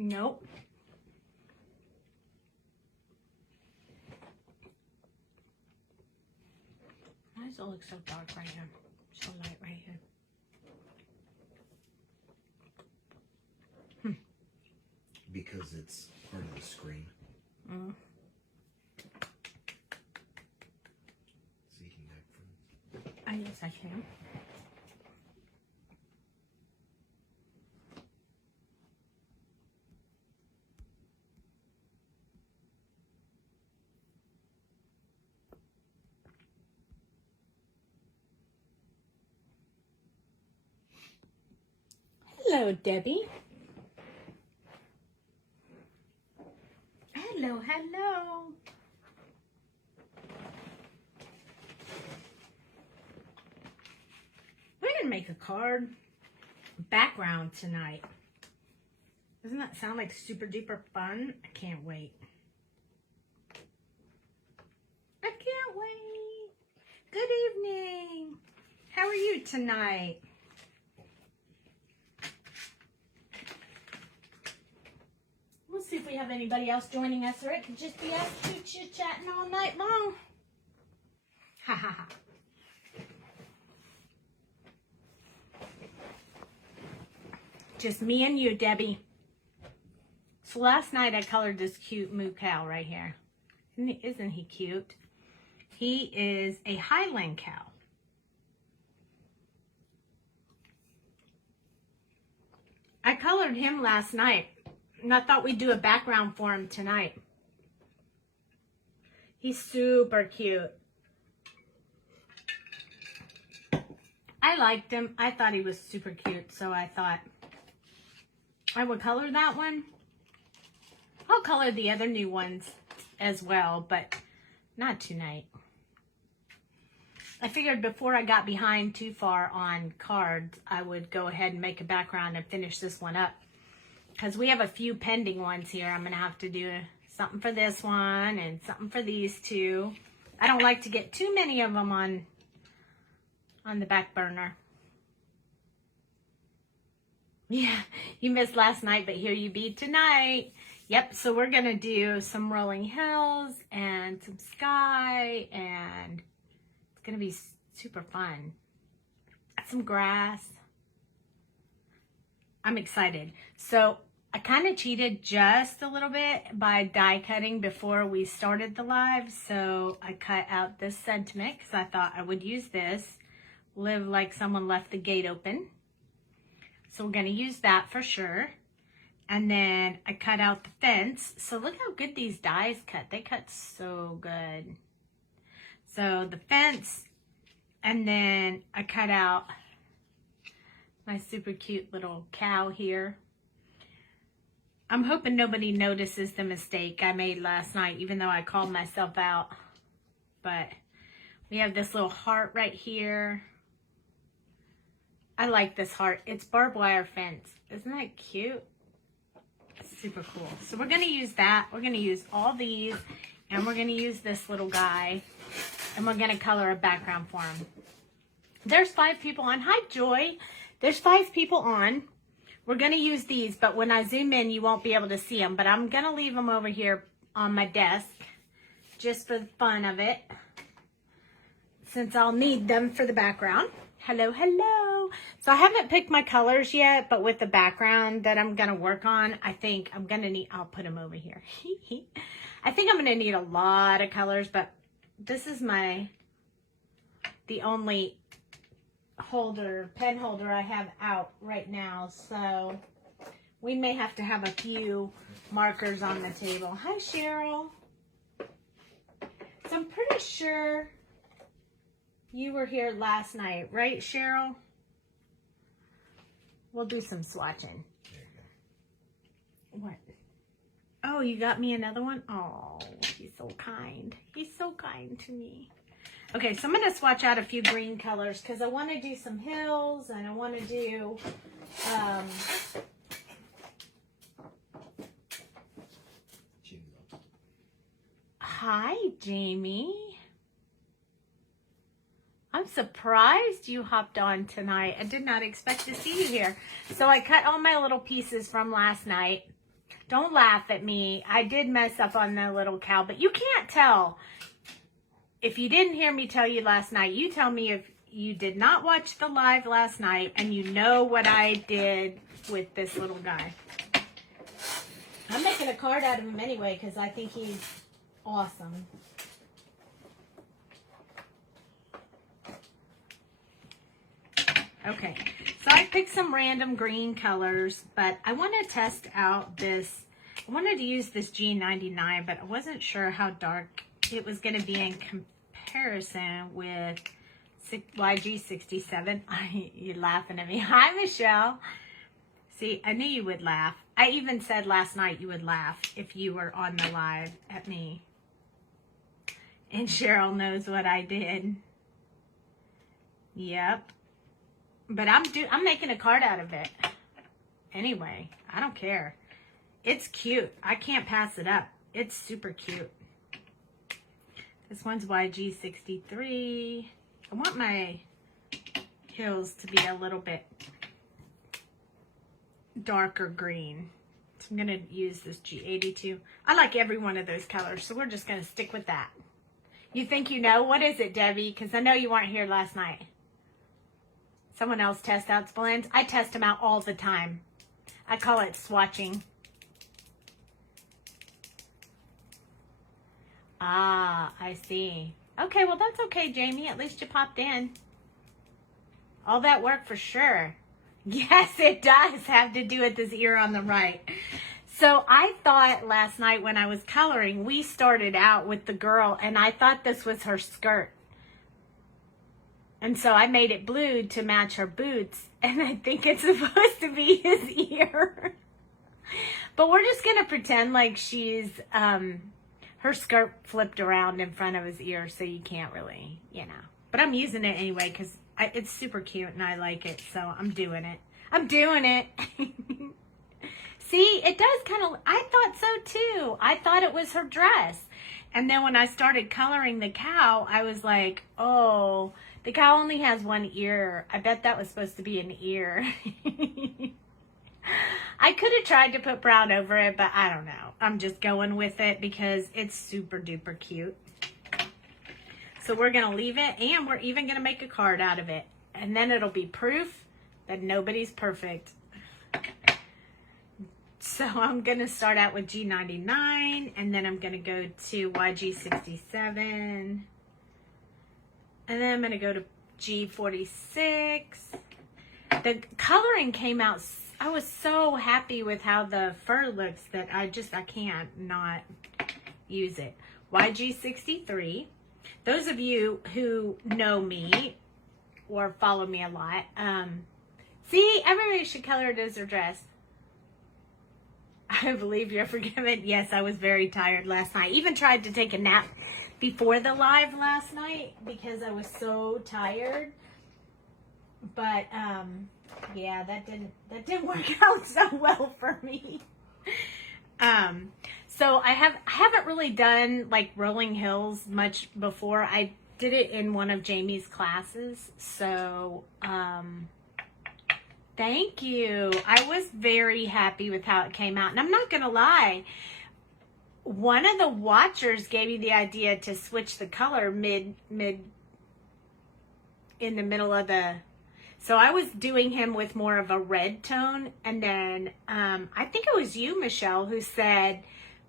Nope. Why does it look so dark right here? So light right here. Because it's part of the screen. Mm. So you can back from. Yes, I can. Hello, Debbie. Hello, hello. We're gonna make a card background tonight. Doesn't that sound like super duper fun? I can't wait. I can't wait. Good evening. How are you tonight? We'll see if we have anybody else joining us, or it could just be us two chit-chatting all night long. Ha ha ha. Just me and you, Debbie. So last night I colored this cute moo cow right here. Isn't he cute? He is a Highland cow. I colored him last night, and I thought we'd do a background for him tonight. He's super cute. I liked him. I thought he was super cute, so I thought I would color that one. I'll color the other new ones as well, but not tonight. I figured before I got behind too far on cards, I would go ahead and make a background and finish this one up. Because we have a few pending ones here. I'm going to have to do something for this one and something for these two. I don't like to get too many of them on the back burner. Yeah, you missed last night, but here you be tonight. Yep, so we're going to do some rolling hills and some sky, and it's going to be super fun. Some grass. I'm excited. So I kind of cheated just a little bit by die cutting before we started the live. So I cut out this sentiment because I thought I would use this. Live like someone left the gate open. So we're going to use that for sure. And then I cut out the fence. So look how good these dies cut. They cut so good. So the fence, and then I cut out my super cute little cow here. I'm hoping nobody notices the mistake I made last night, even though I called myself out. But we have this little heart right here. I like this heart. It's barbed wire fence. Isn't that cute? Super cool. So we're going to use that. We're going to use all these, and we're going to use this little guy, and we're going to color a background for him. There's 5 people on. Hi, Joy. There's 5 people on. We're going to use these, but when I zoom in, you won't be able to see them. But I'm going to leave them over here on my desk just for the fun of it, since I'll need them for the background. Hello, hello. So I haven't picked my colors yet, but with the background that I'm going to work on, I think I'm going to need, I'll put them over here. I think I'm going to need a lot of colors, but this is the only pen holder I have out right now. So we may have to have a few markers on the table. Hi, Cheryl. So I'm pretty sure you were here last night, right, Cheryl? We'll do some swatching. There you go. What? Oh, you got me another one? Oh, he's so kind. He's so kind to me. Okay, so I'm going to swatch out a few green colors because I want to do some hills and I want to do Hi, Jamie. I'm surprised you hopped on tonight. I did not expect to see you here. So I cut all my little pieces from last night. Don't laugh at me. I did mess up on the little cow, but you can't tell. If you didn't hear me tell you last night, you tell me if you did not watch the live last night and you know what I did with this little guy. I'm making a card out of him anyway because I think he's awesome. Okay, so I picked some random green colors, but I want to test out this. I wanted to use this G99, but I wasn't sure how dark it was going to be in comparison with YG67. You're laughing at me. Hi, Michelle. See, I knew you would laugh. I even said last night you would laugh if you were on the live at me. And Cheryl knows what I did. Yep. But I'm making a card out of it. Anyway, I don't care. It's cute. I can't pass it up. It's super cute. This one's YG63. I want my hills to be a little bit darker green. So I'm going to use this G82. I like every one of those colors, so we're just going to stick with that. You think you know? What is it, Debbie? Because I know you weren't here last night. Someone else tests out blends. I test them out all the time. I call it swatching. Ah, I see. Okay, well, that's okay, Jamie. At least you popped in. All that work for sure. Yes, it does have to do with this ear on the right. So I thought last night when I was coloring, we started out with the girl, and I thought this was her skirt. And so I made it blue to match her boots, and I think it's supposed to be his ear. But we're just going to pretend like she's, her skirt flipped around in front of his ear, so you can't really, you know. But I'm using it anyway because it's super cute and I like it, so I'm doing it. I'm doing it. See, it does kind of, I thought so too. I thought it was her dress. And then when I started coloring the cow, I was like, oh, the cow only has one ear. I bet that was supposed to be an ear. I could have tried to put brown over it, but I don't know. I'm just going with it because it's super duper cute. So we're going to leave it, and we're even going to make a card out of it. And then it'll be proof that nobody's perfect. So I'm going to start out with G99, and then I'm going to go to YG67. And then I'm going to go to G46. The coloring came out, I was so happy with how the fur looks that I can't not use it. YG63. Those of you who know me or follow me a lot, see, everybody should color it as their dress. I believe you're forgiven. Yes, I was very tired last night. Even tried to take a nap before the live last night because I was so tired. But yeah, that didn't work out so well for me. So I haven't really done like rolling hills much before. I did it in one of Jamie's classes. So thank you. I was very happy with how it came out. And I'm not going to lie. One of the watchers gave me the idea to switch the color mid in the middle of the... So I was doing him with more of a red tone. And then I think it was you, Michelle, who said,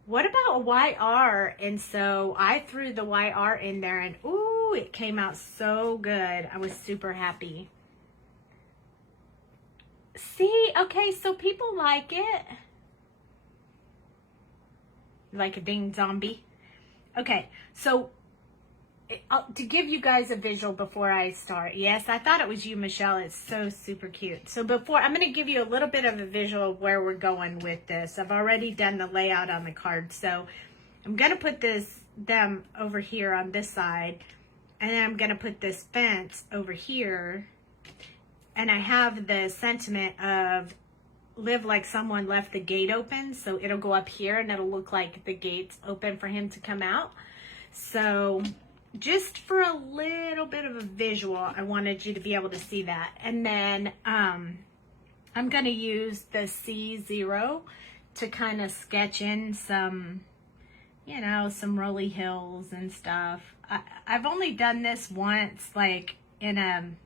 what about a YR? And so I threw the YR in there and ooh, it came out so good. I was super happy. See, okay, so people like it. Like a ding zombie. Okay, so to give you guys a visual before I start. Yes, I thought it was you, Michelle. It's so super cute. So before, I'm going to give you a little bit of a visual of where we're going with this. I've already done the layout on the card. So I'm going to put them over here on this side. And then I'm going to put this fence over here. And I have the sentiment of live like someone left the gate open. So it'll go up here and it'll look like the gate's open for him to come out. So just for a little bit of a visual, I wanted you to be able to see that. And then I'm going to use the C0 to kind of sketch in some, you know, some rolly hills and stuff. I've only done this once, like in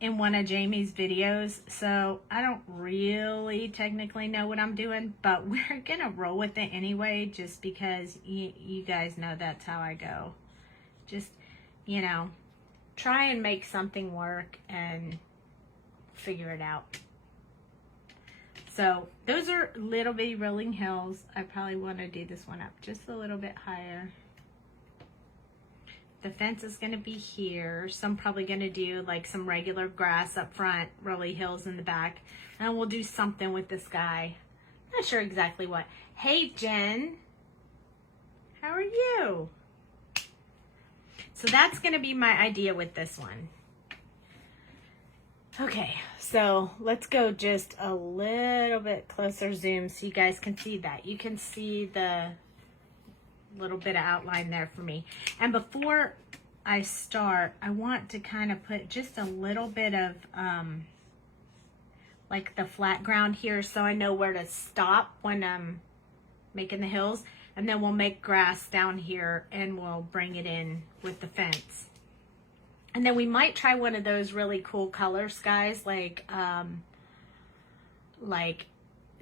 one of Jamie's videos, so I don't really technically know what I'm doing, but we're gonna roll with it anyway, just because you guys know that's how I go. Just, you know, try and make something work and figure it out. So those are little bitty rolling hills. I probably want to do this one up just a little bit higher. The fence is going to be here. So I'm probably going to do like some regular grass up front, rolly hills in the back. And we'll do something with this guy. Not sure exactly what. Hey, Jen. How are you? So that's going to be my idea with this one. Okay, so let's go just a little bit closer zoom so you guys can see that. You can see the little bit of outline there for me. And before I start, I want to kind of put just a little bit of like the flat ground here so I know where to stop when I'm making the hills. And then we'll make grass down here and we'll bring it in with the fence. And then we might try one of those really cool color skies like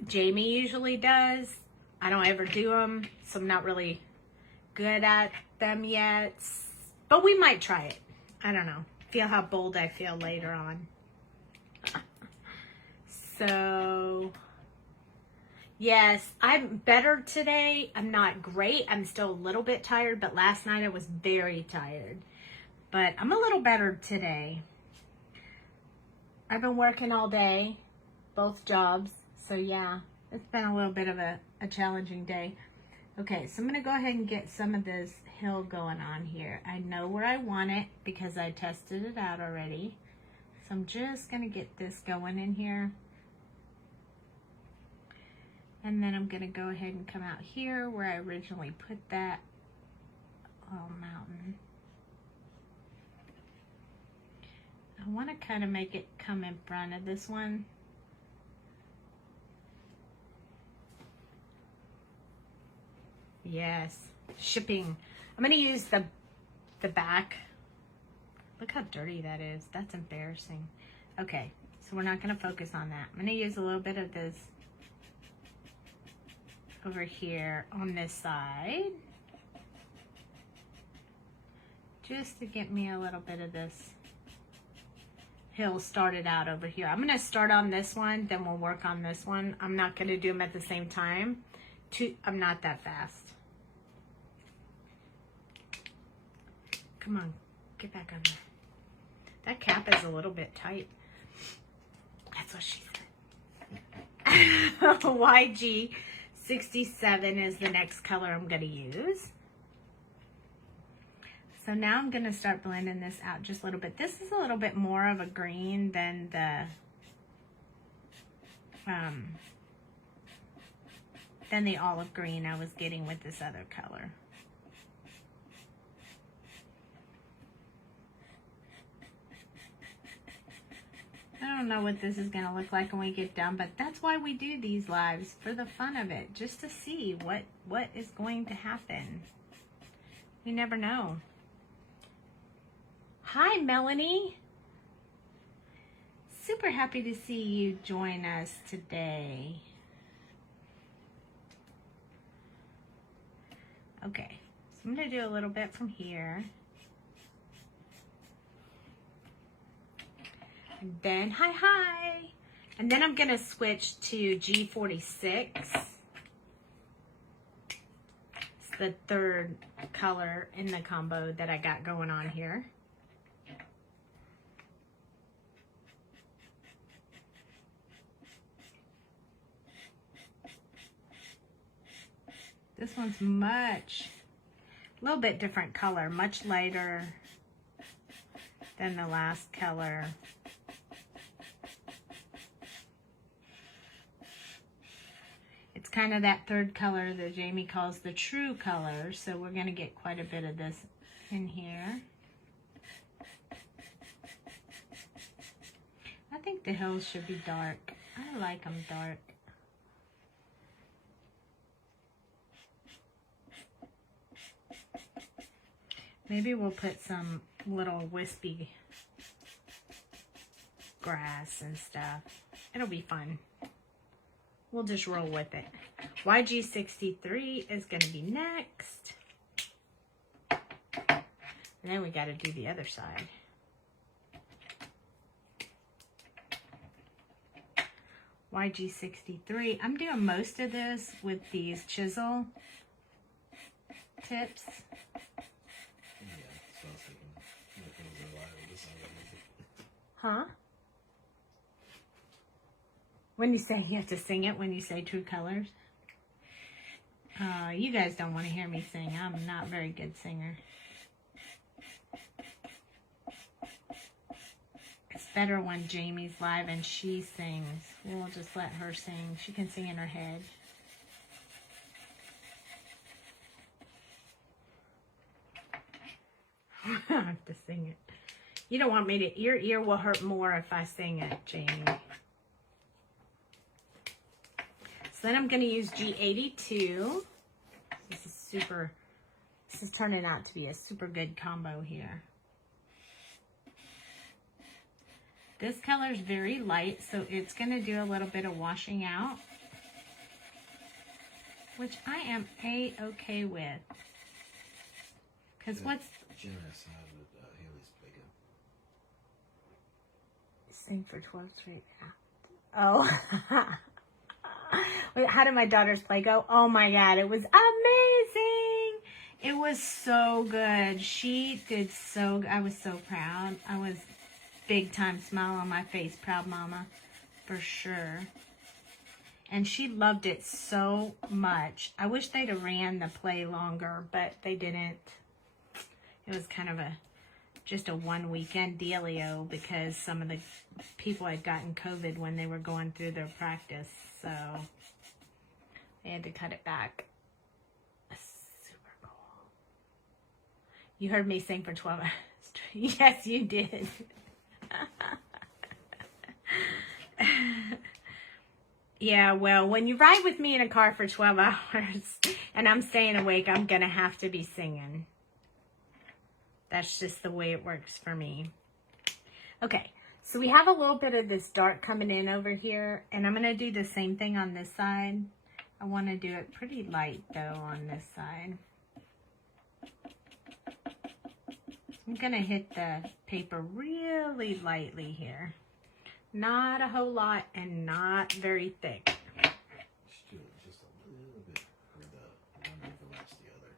Jamie usually does. I don't ever do them, so I'm not really good at them yet. But we might try it. I don't know. Feel how bold I feel later on. So, yes, I'm better today. I'm not great. I'm still a little bit tired, but last night I was very tired. But I'm a little better today. I've been working all day, both jobs. So yeah, it's been a little bit of a challenging day. Okay, so I'm going to go ahead and get some of this hill going on here. I know where I want it because I tested it out already. So I'm just going to get this going in here. And then I'm going to go ahead and come out here where I originally put that mountain. I want to kind of make it come in front of this one. Yes, shipping. I'm going to use the back. Look how dirty that is. That's embarrassing. Okay, so we're not going to focus on that. I'm going to use a little bit of this over here on this side. Just to get me a little bit of this hill started out over here. I'm going to start on this one, then we'll work on this one. I'm not going to do them at the same time. I'm not that fast. Come on, get back on there. That cap is a little bit tight. That's what she said. YG67 is the next color I'm going to use. So now I'm going to start blending this out just a little bit. This is a little bit more of a green than the olive green I was getting with this other color. I don't know what this is going to look like when we get done, but that's why we do these lives, for the fun of it, just to see what is going to happen. You never know. Hi, Melanie. Super happy to see you join us today. Okay, so I'm going to do a little bit from here. And then, hi. And then I'm going to switch to G46. It's the third color in the combo that I got going on here. This one's a little bit different color, much lighter than the last color. It's kind of that third color that Jamie calls the true color, so we're going to get quite a bit of this in here. I think the hills should be dark. I like them dark. Maybe we'll put some little wispy grass and stuff. It'll be fun. We'll just roll with it. YG63 is going to be next. And then we got to do the other side. YG63. I'm doing most of this with these chisel tips. Huh? When you say you have to sing it when you say true colors? You guys don't want to hear me sing. I'm not a very good singer. It's better when Jamie's live and she sings. We'll just let her sing. She can sing in her head. I have to sing it. You don't want me to, your ear will hurt more if I sing it, Jamie. So then I'm going to use G82. This is turning out to be a super good combo here. This color is very light, so it's going to do a little bit of washing out, which I am A-okay with. Because what's... Generous out of Haley's Play-Doh. Sing for 12 straight now. Oh. Wait, how did my daughter's play go? Oh my God, it was amazing. It was so good. She did so good. I was so proud. I was big time smile on my face. Proud mama, for sure. And she loved it so much. I wish they'd have ran the play longer, but they didn't. It was kind of just a one weekend dealio because some of the people had gotten COVID when they were going through their practice. So they had to cut it back. Super cool. You heard me sing for 12 hours. Yes, you did. Yeah, well, when you ride with me in a car for 12 hours and I'm staying awake, I'm going to have to be singing. That's just the way it works for me. Okay, so we have a little bit of this dark coming in over here, and I'm going to do the same thing on this side. I want to do it pretty light, though, on this side. I'm going to hit the paper really lightly here. Not a whole lot and not very thick. Just a little bit where the one overlaps the other.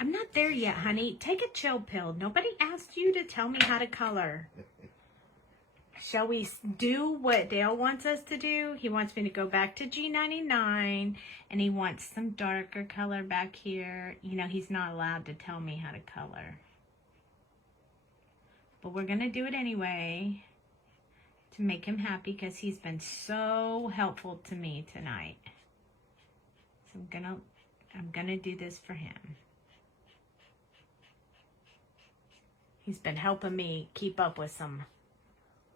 I'm not there yet, honey. Take a chill pill. Nobody asked you to tell me how to color. Shall we do what Dale wants us to do? He wants me to go back to G99, and he wants some darker color back here. You know, he's not allowed to tell me how to color. But we're going to do it anyway to make him happy because he's been so helpful to me tonight. So I'm gonna do this for him. He's been helping me keep up with some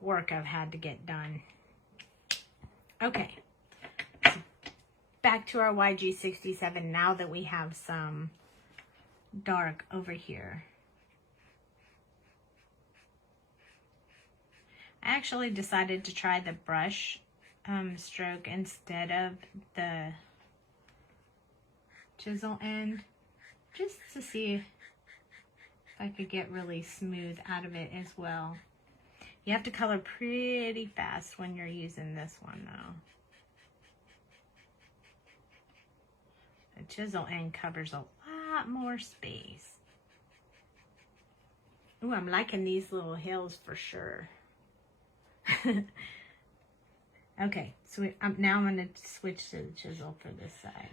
work I've had to get done. Okay, so back to our YG67 now that we have some dark over here. I actually decided to try the brush stroke instead of the chisel end, just to see if I could get really smooth out of it as well. You have to color pretty fast when you're using this one though. The chisel end covers a lot more space. Ooh, I'm liking these little hills for sure. Okay, so now I'm going to switch to the chisel for this side.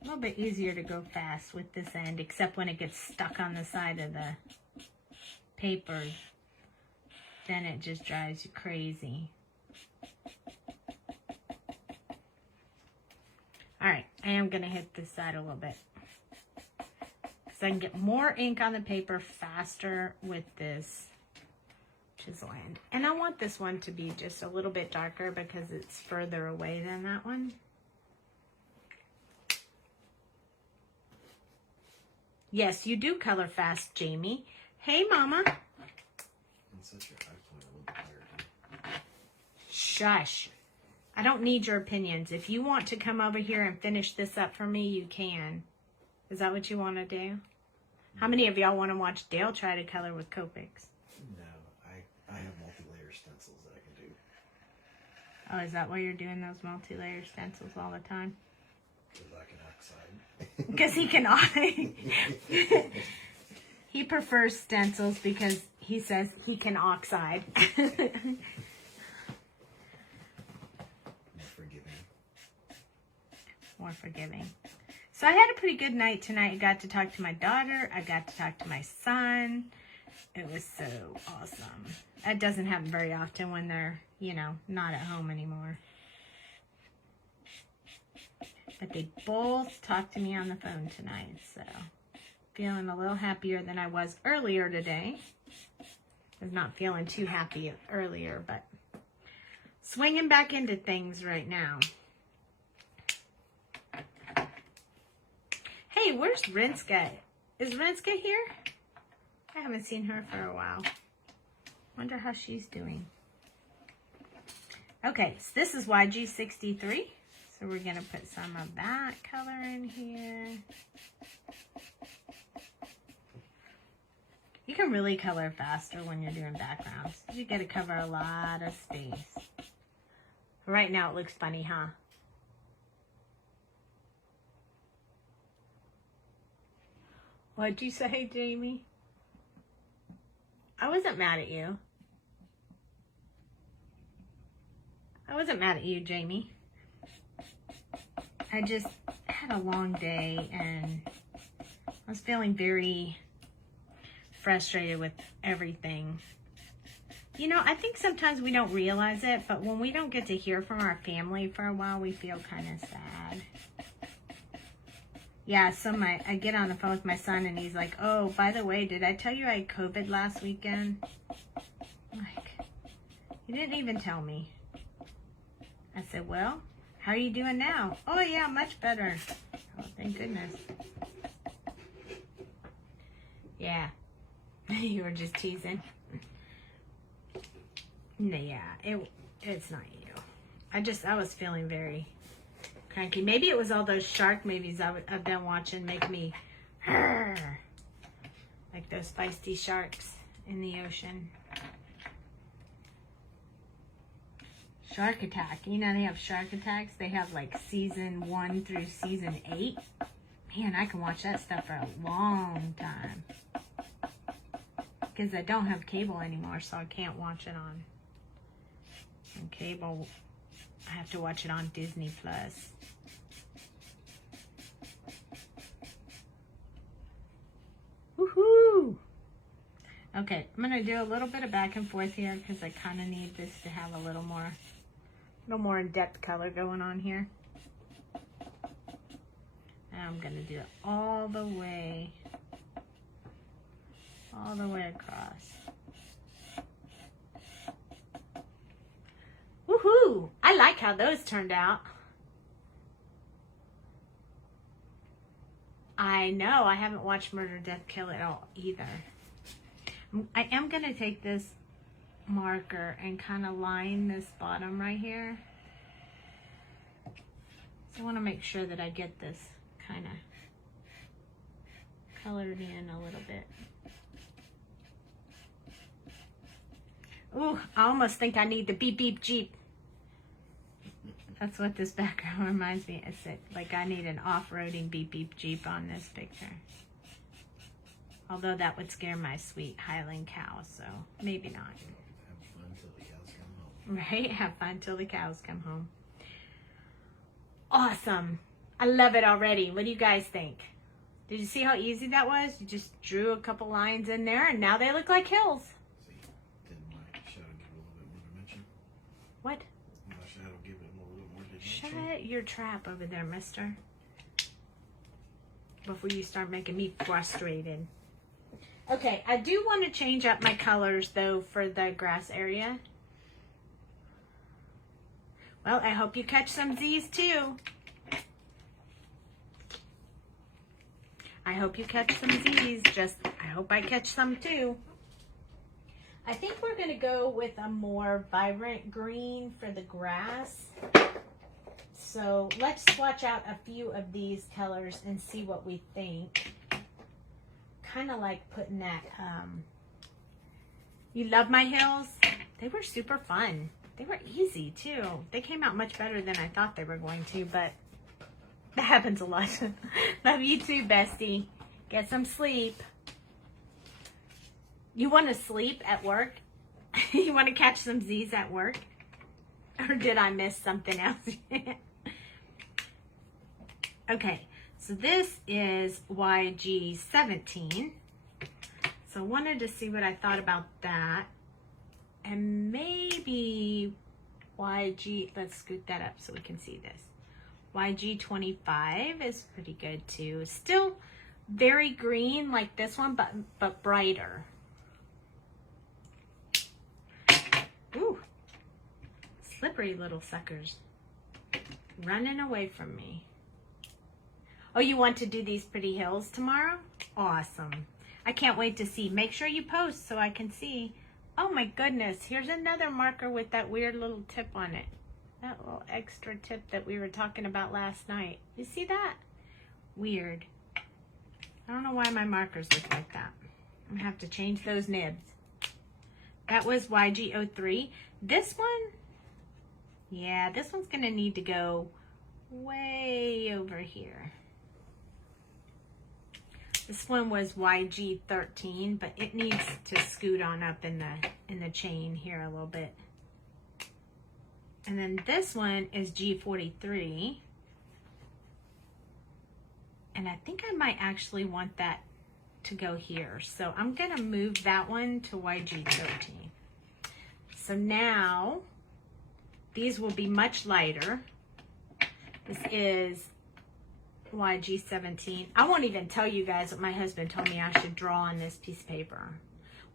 A little bit easier to go fast with this end, except when it gets stuck on the side of the paper. Then it just drives you crazy. Alright, I am going to hit this side a little bit. So I can get more ink on the paper faster with this chisel end. And I want this one to be just a little bit darker because it's further away than that one. Yes, you do color fast, Jamie. Hey, Mama. And set your eye point a little bit higher. Shush. I don't need your opinions. If you want to come over here and finish this up for me, you can. Is that what you want to do? How many of y'all want to watch Dale try to color with Copics? No, I have multi-layer stencils that I can do. Oh, is that why you're doing those multi-layer stencils all the time? Because I can oxide. Because he can. He prefers stencils because he says he can oxide. More forgiving. More forgiving. So I had a pretty good night tonight. I got to talk to my daughter. I got to talk to my son. It was so awesome. That doesn't happen very often when they're, you know, not at home anymore. But they both talked to me on the phone tonight, so feeling a little happier than I was earlier today. I was not feeling too happy earlier, but swinging back into things right now. Hey, where's Rinska? Is Rinska here? I haven't seen her for a while. Wonder how she's doing. Okay, so this is YG63. So we're going to put some of that color in here. You can really color faster when you're doing backgrounds. You got to cover a lot of space. Right now it looks funny, huh? What'd you say, Jamie? I wasn't mad at you. I wasn't mad at you, Jamie. I just had a long day and I was feeling very frustrated with everything. You know, I think sometimes we don't realize it, but when we don't get to hear from our family for a while, we feel kind of sad. Yeah, so I get on the phone with my son and he's like, oh, by the way, did I tell you I had COVID last weekend? I'm like, you didn't even tell me. I said, well, how are you doing now? Oh, yeah, much better. Oh, thank goodness. Yeah, you were just teasing. No, yeah, it's not you. I was feeling very cranky. Maybe it was all those shark movies I've been watching make me like those feisty sharks in the ocean. Shark Attack. You know they have Shark Attacks. They have like season 1 through season 8. Man, I can watch that stuff for a long time. Because I don't have cable anymore, so I can't watch it on cable. I have to watch it on Disney Plus. Woohoo! Okay, I'm going to do a little bit of back and forth here because I kind of need this to have a little more in-depth color going on here. And I'm going to do it all the way across. Woohoo! I like how those turned out. I know, I haven't watched Murder, Death, Kill at all either. I am going to take this marker and kind of line this bottom right here. So I want to make sure that I get this kind of colored in a little bit. Ooh, I almost think I need the beep beep Jeep. That's what this background reminds me of. Like I need an off-roading beep beep Jeep on this picture. Although that would scare my sweet Highland Cow, so maybe not. Have fun till the cows come home. Right? Have fun till the cows come home. Awesome. I love it already. What do you guys think? Did you see how easy that was? You just drew a couple lines in there and now they look like hills. See, didn't my shadow give it a little bit more dimension? What? My shadow give it a little bit more dimension. Shut your trap over there, mister. Before you start making me frustrated. Okay, I do want to change up my colors though for the grass area. Well, I hope you catch some Z's too. I hope you catch some Z's. I hope I catch some too. I think we're going to go with a more vibrant green for the grass. So let's swatch out a few of these colors and see what we think. Kind of like putting that, you love my hills? They were super fun. They were easy too. They came out much better than I thought they were going to, but that happens a lot. Love you too, bestie. Get some sleep. You want to sleep at work? You want to catch some Z's at work? Or did I miss something else? Okay, so this is YG17. So I wanted to see what I thought about that. And maybe YG, let's scoot that up so we can see this. YG25 is pretty good too. Still very green like this one, but brighter. Ooh, slippery little suckers. Running away from me. Oh, you want to do these pretty hills tomorrow? Awesome. I can't wait to see. Make sure you post so I can see. Oh my goodness, here's another marker with that weird little tip on it. That little extra tip that we were talking about last night. You see that? Weird. I don't know why my markers look like that. I'm gonna have to change those nibs. That was YG03. This one, yeah, this one's gonna need to go way over here. This one was YG13, but it needs to scoot on up in the chain here a little bit. And then this one is G43. And I think I might actually want that to go here. So I'm gonna move that one to YG13. So now these will be much lighter. This is YG17. I won't even tell you guys what my husband told me I should draw on this piece of paper.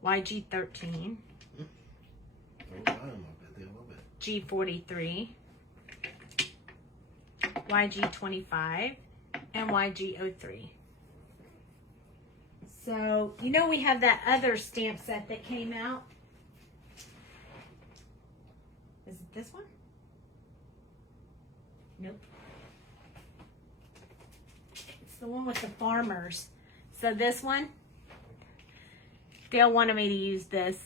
YG13. G43. YG25. And YG03. So, you know we have that other stamp set that came out. Is it this one? Nope. It's the one with the farmers. So this one, Dale wanted me to use this.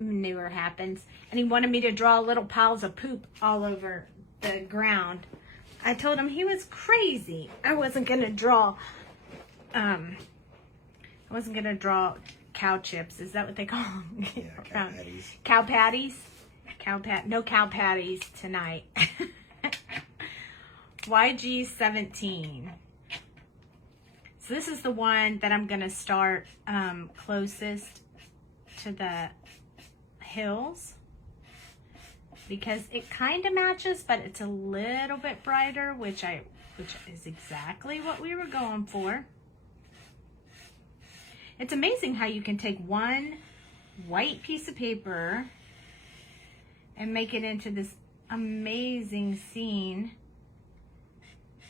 Manure happens. And he wanted me to draw little piles of poop all over the ground. I told him he was crazy. I wasn't gonna draw cow chips. Is that what they call them? Yeah, cow patties. Cow patties? No cow patties tonight. YG17. So this is the one that I'm gonna start closest to the hills, because it kind of matches, but it's a little bit brighter, which is exactly what we were going for. It's amazing how you can take one white piece of paper and make it into this amazing scene.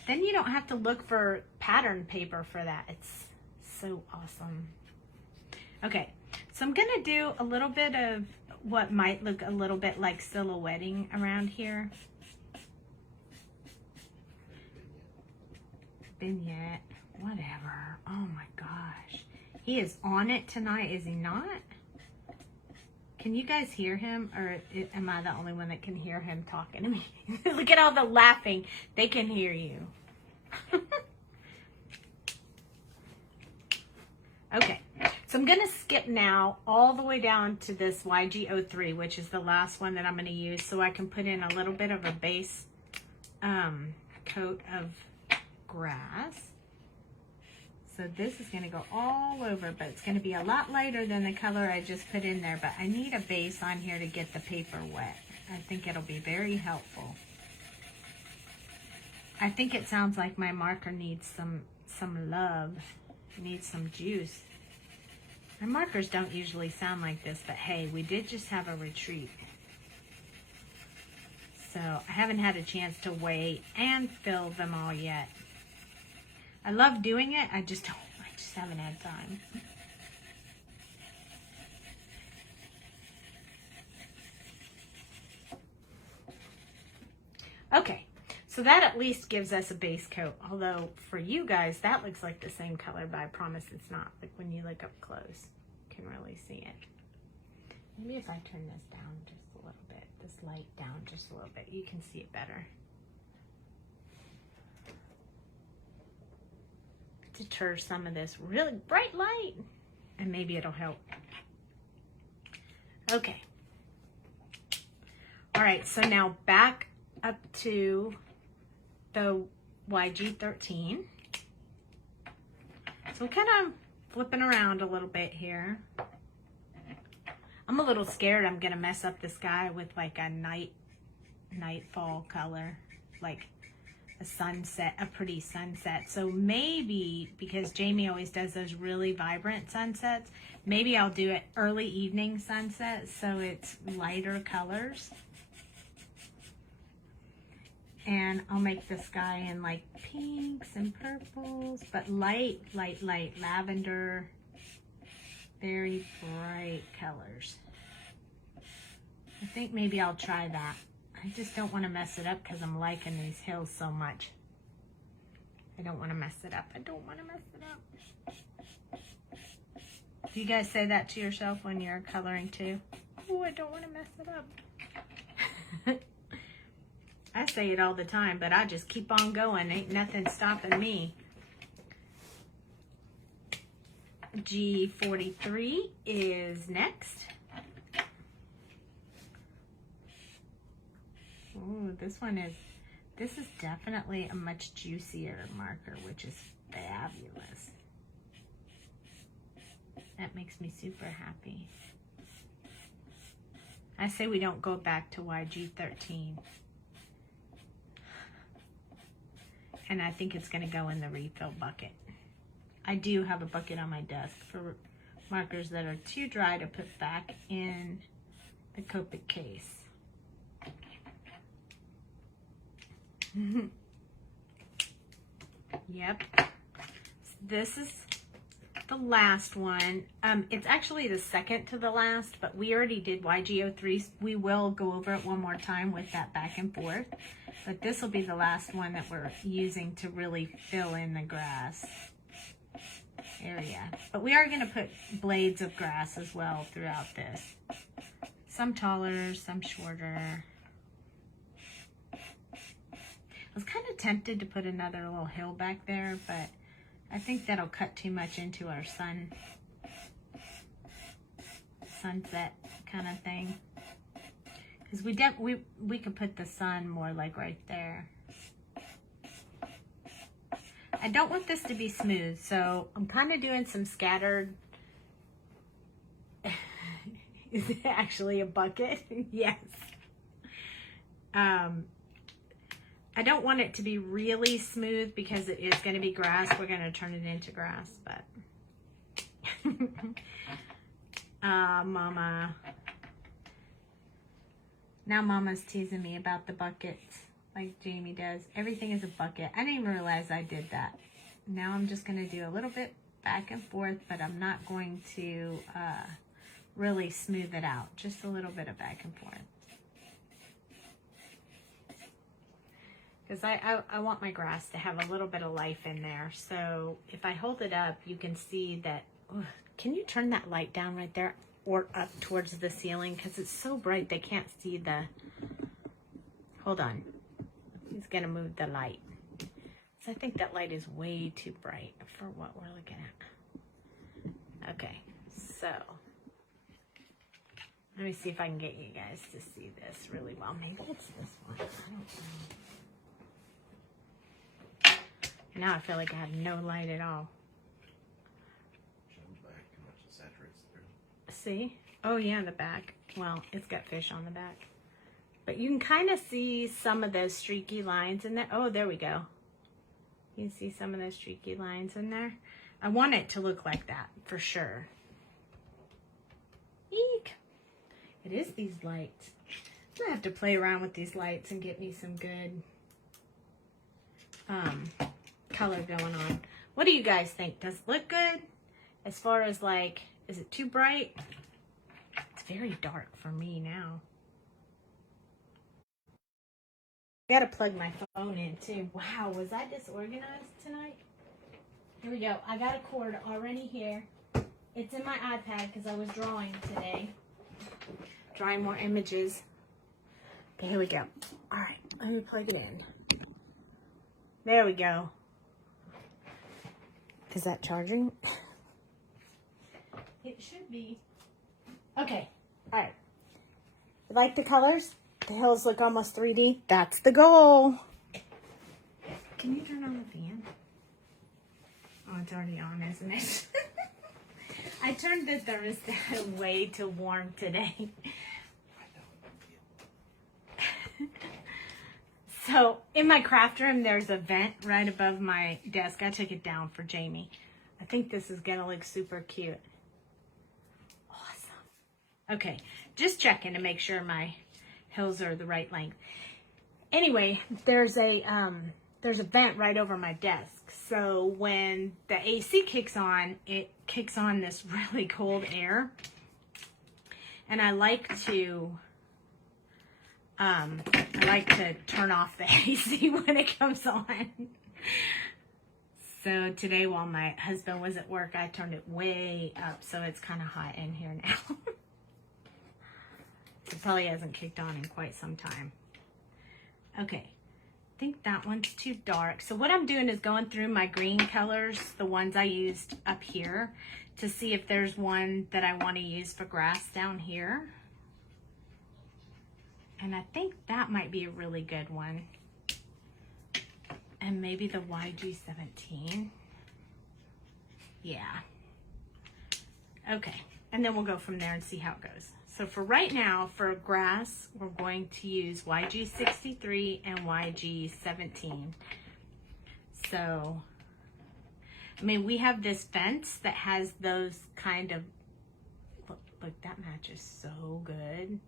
Then you don't have to look for pattern paper for that. It's so awesome. Okay, so I'm gonna do a little bit of what might look a little bit like silhouetting around here. Vignette, whatever. Oh my gosh. He is on it tonight, is he not? Can you guys hear him, or am I the only one that can hear him talking to me? Look at all the laughing. They can hear you. Okay. So I'm going to skip now all the way down to this YG03, which is the last one that I'm going to use, so I can put in a little bit of a base coat of grass. So this is going to go all over, but it's going to be a lot lighter than the color I just put in there, but I need a base on here to get the paper wet. I think it'll be very helpful. I think it sounds like my marker needs some love. Needs some juice. My markers don't usually sound like this, but hey, we did just have a retreat. So I haven't had a chance to weigh and fill them all yet. I love doing it, I just haven't had time. Okay, so that at least gives us a base coat. Although for you guys, that looks like the same color, but I promise it's not. Like when you look up close, you can really see it. Maybe if I turn this down just a little bit, this light down just a little bit, you can see it better. Deter some of this really bright light, and maybe it'll help. Okay. All right, so now back up to the YG13. So kind of flipping around a little bit here. I'm a little scared I'm gonna mess up the sky with like a nightfall color, like a sunset, a pretty sunset. So maybe, because Jamie always does those really vibrant sunsets, maybe I'll do it early evening sunset so it's lighter colors. And I'll make the sky in like pinks and purples, but light lavender, very bright colors. I think maybe I'll try that. I just don't want to mess it up because I'm liking these hills so much. I don't want to mess it up. I don't want to mess it up. Do you guys say that to yourself when you're coloring too? Oh, I don't want to mess it up. I say it all the time, but I just keep on going. Ain't nothing stopping me. G43 is next. Ooh, this is definitely a much juicier marker, which is fabulous. That makes me super happy. I say we don't go back to YG13. And I think it's going to go in the refill bucket. I do have a bucket on my desk for markers that are too dry to put back in the Copic case. Yep. This is the last one. It's actually the second to the last, but we already did YG03. We will go over it one more time with that back and forth. But this will be the last one that we're using to really fill in the grass area. But we are going to put blades of grass as well throughout this. Some taller, some shorter. I was kind of tempted to put another little hill back there, but I think that'll cut too much into our sunset kind of thing. Because we could put the sun more like right there. I don't want this to be smooth, so I'm kind of doing some scattered. Is it actually a bucket? Yes. I don't want it to be really smooth because it is going to be grass. We're going to turn it into grass, but Mama. Now Mama's teasing me about the buckets like Jamie does. Everything is a bucket. I didn't even realize I did that. Now I'm just going to do a little bit back and forth, but I'm not going to really smooth it out. Just a little bit of back and forth. Because I want my grass to have a little bit of life in there. So if I hold it up, you can see that. Can you turn that light down right there? Or up towards the ceiling, because it's so bright they can't see the. Hold on. He's going to move the light. So I think that light is way too bright for what we're looking at. Okay, so let me see if I can get you guys to see this really well. Maybe it's this one. I don't know. Now I feel like I have no light at all. See? Oh yeah, the back. Well, it's got fish on the back. But you can kind of see some of those streaky lines in there. Oh, there we go. You can see some of those streaky lines in there. I want it to look like that for sure. Eek. It is these lights. I have to play around with these lights and get me some good color going on. What do you guys think? Does it look good? As far as like, is it too bright? It's very dark for me now. I gotta plug my phone in too. Wow, was I disorganized tonight? Here we go. I got a cord already here. It's in my iPad because I was drawing today. Drawing more images. Okay, here we go. All right, let me plug it in. There we go. Is that charging? It should be. Okay, all right. You like the colors? The hills look almost 3D. That's the goal. Can you turn on the fan? Oh, it's already on, isn't it? I turned the thermostat way too warm today. So in my craft room, there's a vent right above my desk. I took it down for Jamie. I think this is gonna look super cute. Awesome. Okay, just checking to make sure my hills are the right length. Anyway, there's a vent right over my desk. So when the AC kicks on, it kicks on this really cold air. And I like to turn off the AC when it comes on. So today while my husband was at work, I turned it way up, so it's kind of hot in here now. It probably hasn't kicked on in quite some time. Okay, I think that one's too dark. So what I'm doing is going through my green colors, the ones I used up here, to see if there's one that I want to use for grass down here. And I think that might be a really good one. And maybe the YG17. Yeah. Okay, and then we'll go from there and see how it goes. So for right now, for grass, we're going to use YG63 and YG17. So, I mean, we have this fence that has those kind of, look, that matches so good.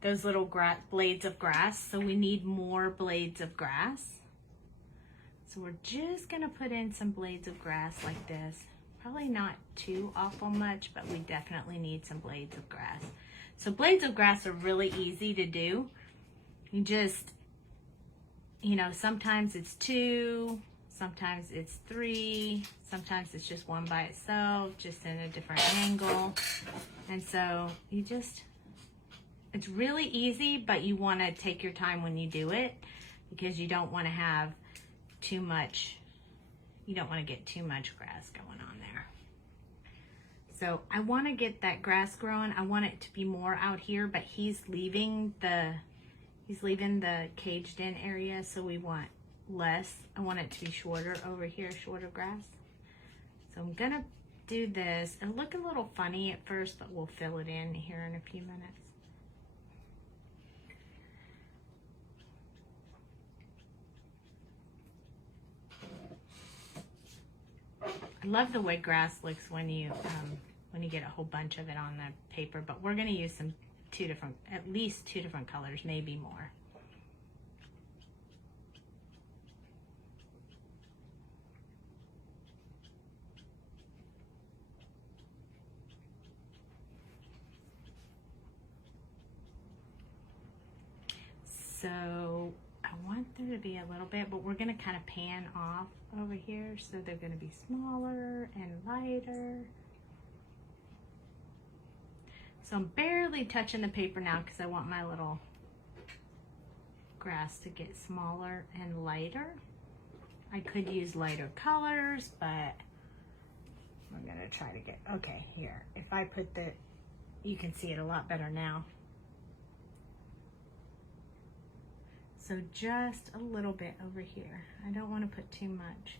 Those little blades of grass. So we need more blades of grass. So we're just gonna put in some blades of grass like this. Probably not too awful much, but we definitely need some blades of grass. So blades of grass are really easy to do. You just, you know, sometimes it's 2, sometimes it's 3, sometimes it's just one by itself, just in a different angle. And so you just, it's really easy, but you want to take your time when you do it because you don't want to have too much, you don't want to get too much grass going on there. So I want to get that grass growing. I want it to be more out here, but he's leaving the caged in area, so we want less. I want it to be shorter over here, shorter grass. So I'm gonna do this. It'll look a little funny at first, but we'll fill it in here in a few minutes. I love the way grass looks when you get a whole bunch of it on the paper, but we're gonna use at least two different colors, maybe more. So I want there to be a little bit, but we're gonna kind of pan off over here, so they're gonna be smaller and lighter. So I'm barely touching the paper now because I want my little grass to get smaller and lighter. I could use lighter colors, but I'm gonna try to get, okay, here. If I put you can see it a lot better now. So just a little bit over here. I don't want to put too much.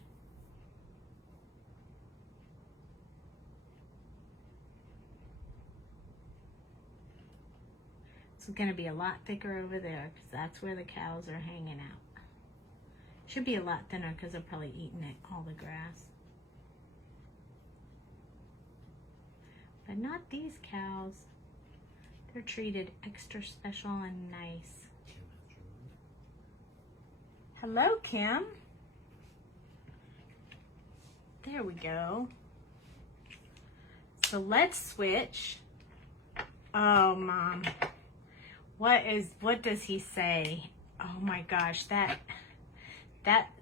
It's going to be a lot thicker over there because that's where the cows are hanging out. Should be a lot thinner because they're probably eating all the grass. not these cows. They're treated extra special and nice. Hello, Kim. There we go. So let's switch. Oh, Mom. What does he say? Oh my gosh, that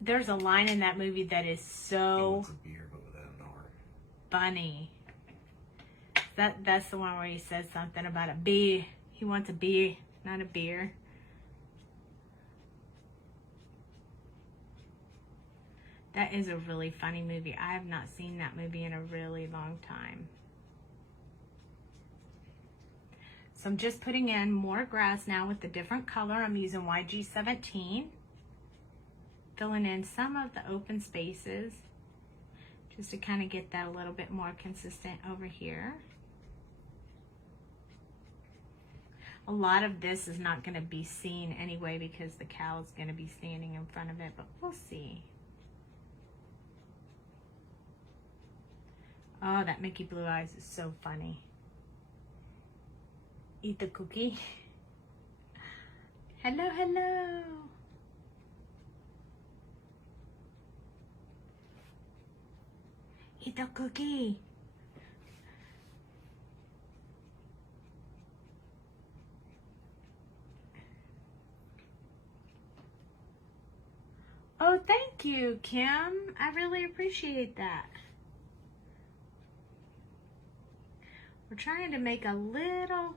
there's a line in that movie that is so He wants a beer, but without an R. funny. That's the one where he says something about a bee. He wants a bee, not a beer. That is a really funny movie. I have not seen that movie in a really long time. So I'm just putting in more grass now with a different color. I'm using YG17. Filling in some of the open spaces just to kind of get that a little bit more consistent over here. A lot of this is not going to be seen anyway because the cow is going to be standing in front of it, but we'll see. Oh, that Mickey Blue Eyes is so funny. Eat the cookie. Hello, hello. Eat the cookie. Oh, thank you, Kim. I really appreciate that. We're trying to make a little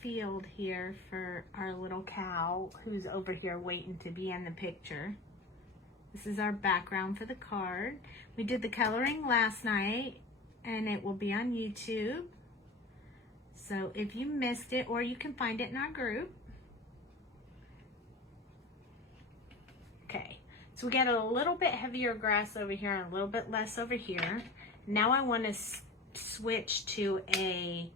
field here for our little cow who's over here waiting to be in the picture. This is our background for the card. We did the coloring last night and it will be on YouTube. So if you missed it, or you can find it in our group. Okay, so we got a little bit heavier grass over here and a little bit less over here. Now I want to switch to a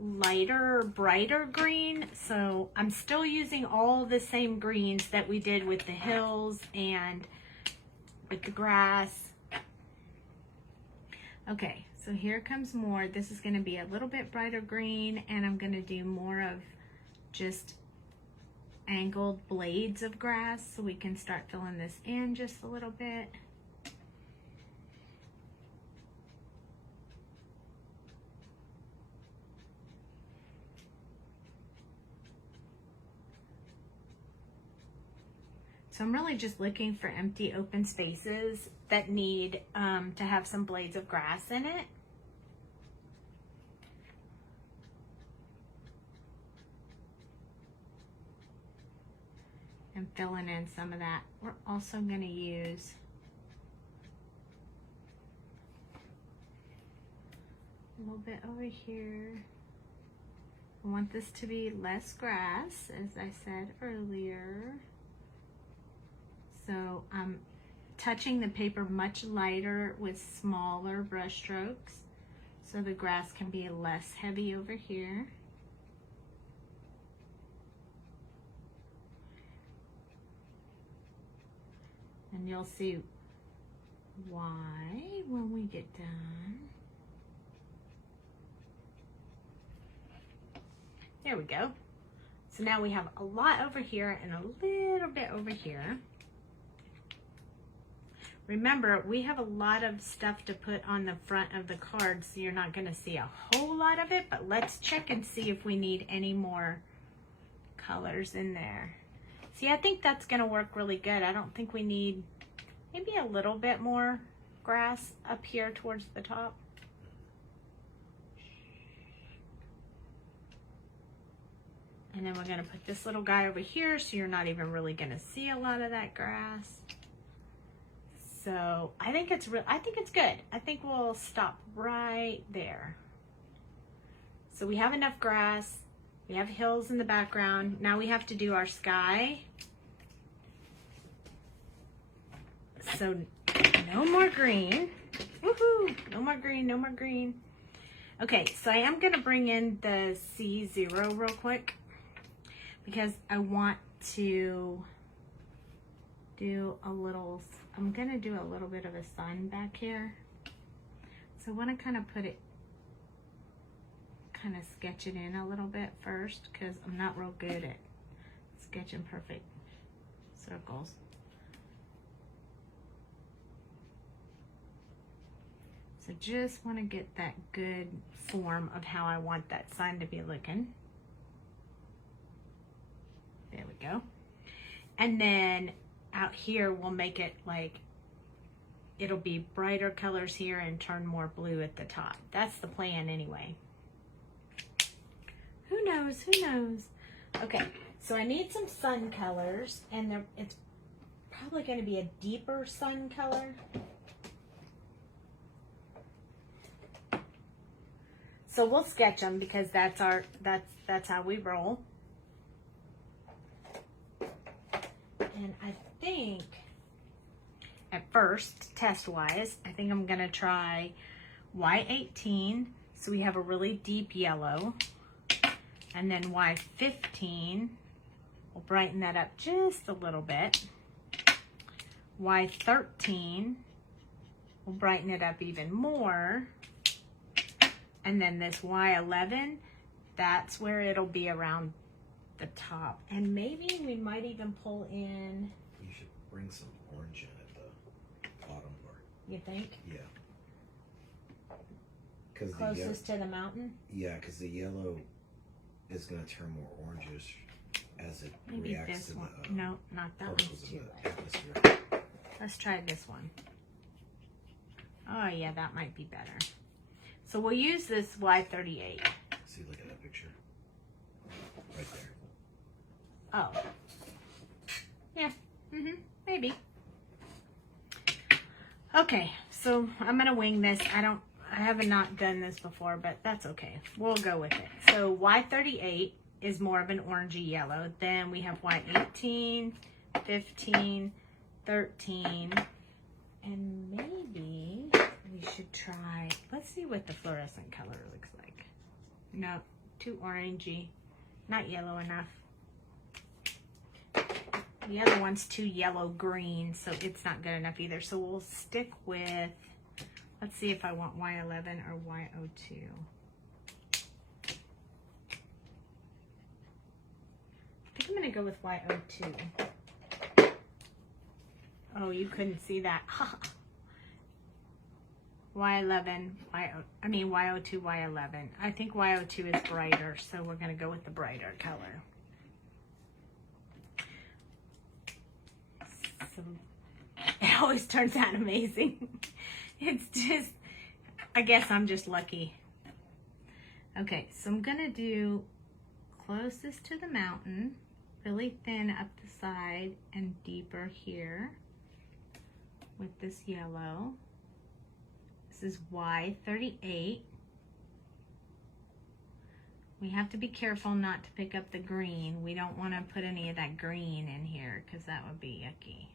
lighter, brighter green. So I'm still using all the same greens that we did with the hills and with the grass. Okay, so here comes more. This is going to be a little bit brighter green, and I'm going to do more of just angled blades of grass so we can start filling this in just a little bit. So I'm really just looking for empty open spaces that need to have some blades of grass in it. And filling in some of that. We're also going to use a little bit over here. I want this to be less grass, as I said earlier. So I'm touching the paper much lighter with smaller brush strokes so the grass can be less heavy over here. And you'll see why when we get done. There we go. So now we have a lot over here and a little bit over here. Remember, we have a lot of stuff to put on the front of the card, so you're not going to see a whole lot of it, but let's check and see if we need any more colors in there. See, I think that's going to work really good. I don't think we need maybe a little bit more grass up here towards the top. And then we're going to put this little guy over here so you're not even really going to see a lot of that grass. So I think it's good. I think we'll stop right there. So we have enough grass. We have hills in the background. Now we have to do our sky. So no more green. Woohoo! No more green, no more green. Okay, so I am going to bring in the C0 real quick because I want to do a little, I'm going to do a little bit of a sun back here. So I want to kind of put it kind of sketch it in a little bit first because I'm not real good at sketching perfect circles. So just want to get that good form of how I want that sign to be looking. There we go. And then out here we'll make it like it'll be brighter colors here and turn more blue at the top. That's the plan anyway. Who knows? Who knows? Okay, so I need some sun colors, and it's probably going to be a deeper sun color. So we'll sketch them because that's how we roll. And I think at first, test-wise, I think I'm gonna try Y18, so we have a really deep yellow, and then Y15, we'll brighten that up just a little bit. Y13, we'll brighten it up even more. And then this Y11, that's where it'll be around the top. And maybe we might even pull in... You should bring some orange in at the bottom part. You think? Yeah. Cause closest to the mountain? Yeah, because the yellow is going to turn more orangish as it Maybe reacts this to one. the No, not that one's particles too in light. the atmosphere. Let's try this one. Oh yeah, that might be better. So we'll use this Y38. See, look at that picture. Right there. Oh. Yeah. Maybe. Okay, so I'm gonna wing this. I haven't not done this before, but that's okay. We'll go with it. So Y38 is more of an orangey yellow. Then we have Y18, 15, 13, and maybe we should try, let's see what the fluorescent color looks like. No, too orangey, not yellow enough. The other one's too yellow-green, so it's not good enough either. So we'll stick with, let's see if I want Y11 or Y02. I think I'm gonna go with Y02. Oh, you couldn't see that. Y11, Y02, Y11. I think Y02 is brighter, so we're gonna go with the brighter color. So it always turns out amazing. It's just, I guess I'm just lucky. Okay, so I'm gonna do closest to the mountain, really thin up the side and deeper here with this yellow. This is Y38. We have to be careful not to pick up the green. We don't want to put any of that green in here because that would be yucky.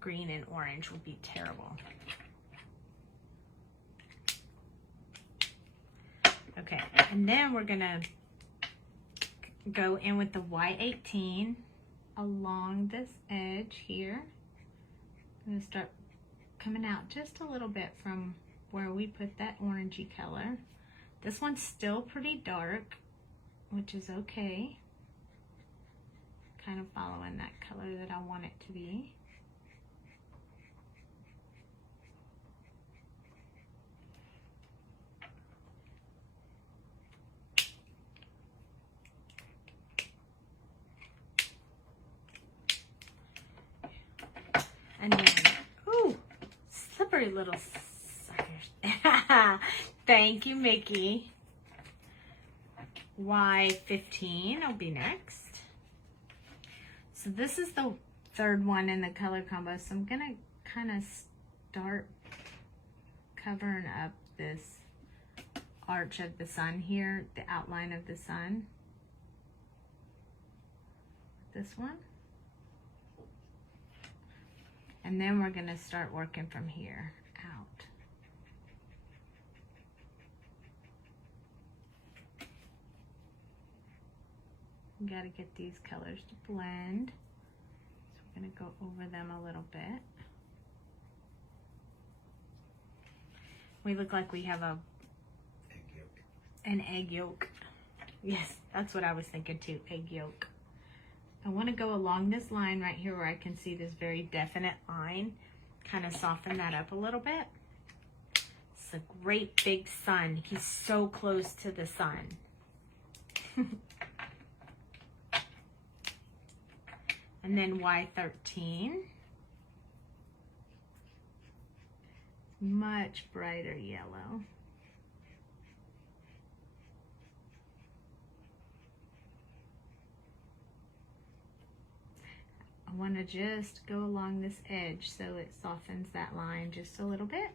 Green and orange would be terrible. Okay, and then we're gonna go in with the Y18 along this edge here. I'm gonna start coming out just a little bit from where we put that orangey color. This one's still pretty dark, which is okay. Kind of following that color that I want it to be. And then, ooh, slippery little suckers. Thank you, Mickey. Y15 will be next. So this is the third one in the color combo. So I'm gonna kind of start covering up this arch of the sun here, the outline of the sun. This one. And then we're gonna start working from here out. We gotta get these colors to blend. So we're gonna go over them a little bit. We look like we have a An egg yolk. Yes, that's what I was thinking too, egg yolk. I want to go along this line right here where I can see this very definite line. Kind of soften that up a little bit. It's a great big sun. He's so close to the sun. And then Y13. Much brighter yellow. I want to just go along this edge so it softens that line just a little bit.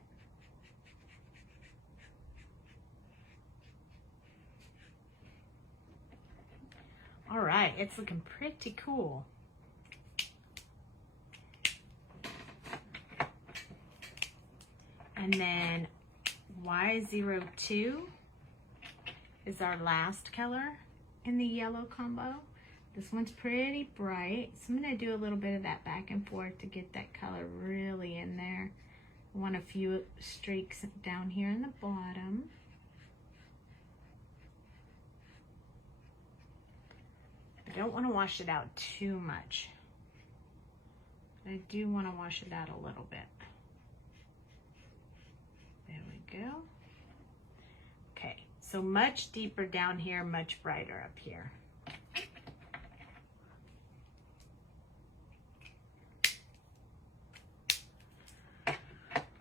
All right, it's looking pretty cool. And then Y02 is our last color in the yellow combo. This one's pretty bright, so I'm going to do a little bit of that back and forth to get that color really in there. I want a few streaks down here in the bottom. I don't want to wash it out too much. I do want to wash it out a little bit. There we go. Okay, so much deeper down here, much brighter up here.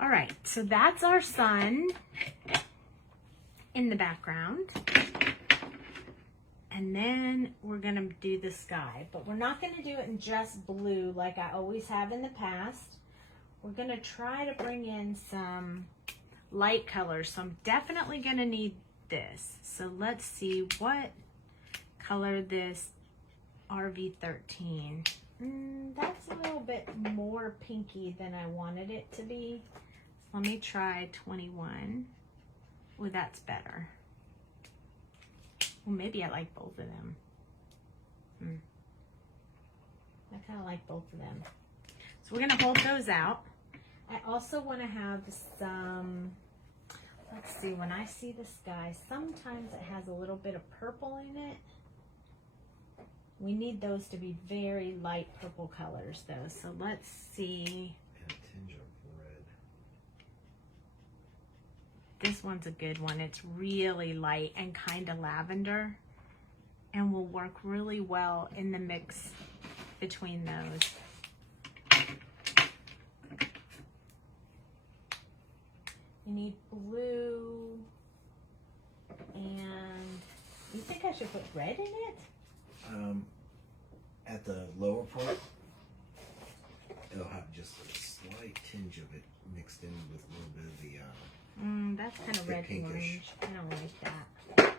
All right, so that's our sun in the background. And then we're gonna do the sky, but we're not gonna do it in just blue like I always have in the past. We're gonna try to bring in some light colors. So I'm definitely gonna need this. So let's see what color this RV13. That's a little bit more pinky than I wanted it to be. So let me try 21. Oh, that's better. Well, maybe I like both of them. I kind of like both of them. So we're going to hold those out. I also want to have some, let's see, when I see the sky, sometimes it has a little bit of purple in it. We need those to be very light purple colors though. So let's see. And a tinge of red. This one's a good one. It's really light and kind of lavender and will work really well in the mix between those. You need blue, and you think I should put red in it? At the lower part, it'll have just a slight tinge of it mixed in with a little bit of the That's kind of red pinkish. orange. I don't like that.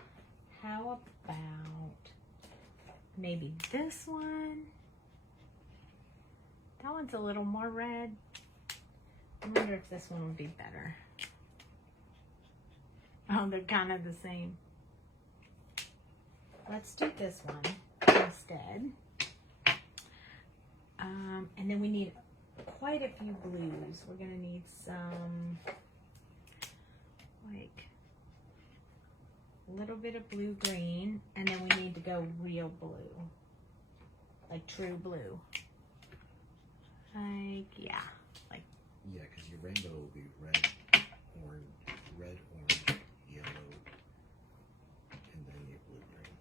How about maybe this one? That one's a little more red. I wonder if this one would be better. Oh, they're kind of the same. Let's do this one instead. And then we need quite a few blues. We're gonna need some, like, a little bit of blue-green, and then we need to go real blue, like true blue. Like, yeah, like. Yeah, because your rainbow will be red, orange, yellow, and then your blue-green.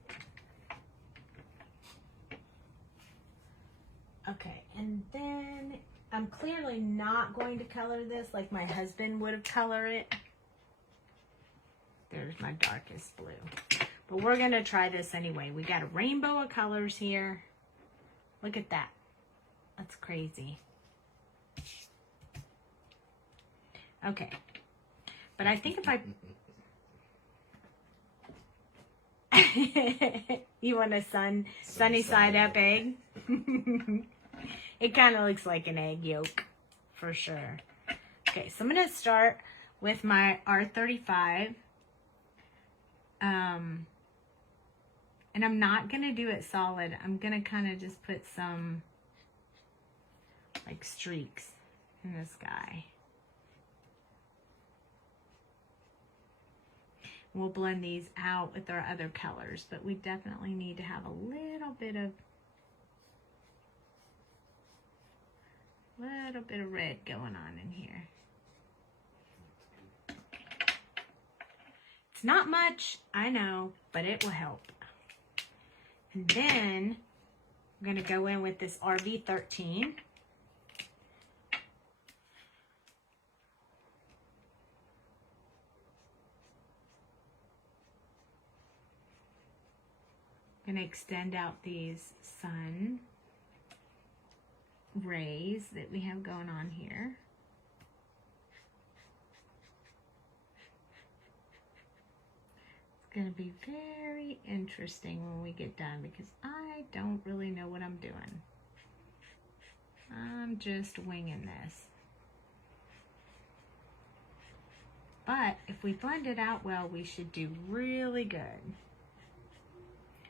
Okay, and then I'm clearly not going to color this like my husband would have colored it. There's my darkest blue. But we're going to try this anyway. We got a rainbow of colors here. Look at that. That's crazy. Okay. But I think if I... You want a sunny side up egg? It kind of looks like an egg yolk, for sure. Okay, so I'm going to start with my R35. And I'm not going to do it solid. I'm going to kind of just put some, like, streaks in the sky. We'll blend these out with our other colors, but we definitely need to have a little bit of red going on in here. It's not much, I know, but it will help. And then I'm going to go in with this RV13. I'm going to extend out these sun rays that we have going on here. It's going to be very interesting when we get done because I don't really know what I'm doing. I'm just winging this. But if we blend it out well, we should do really good.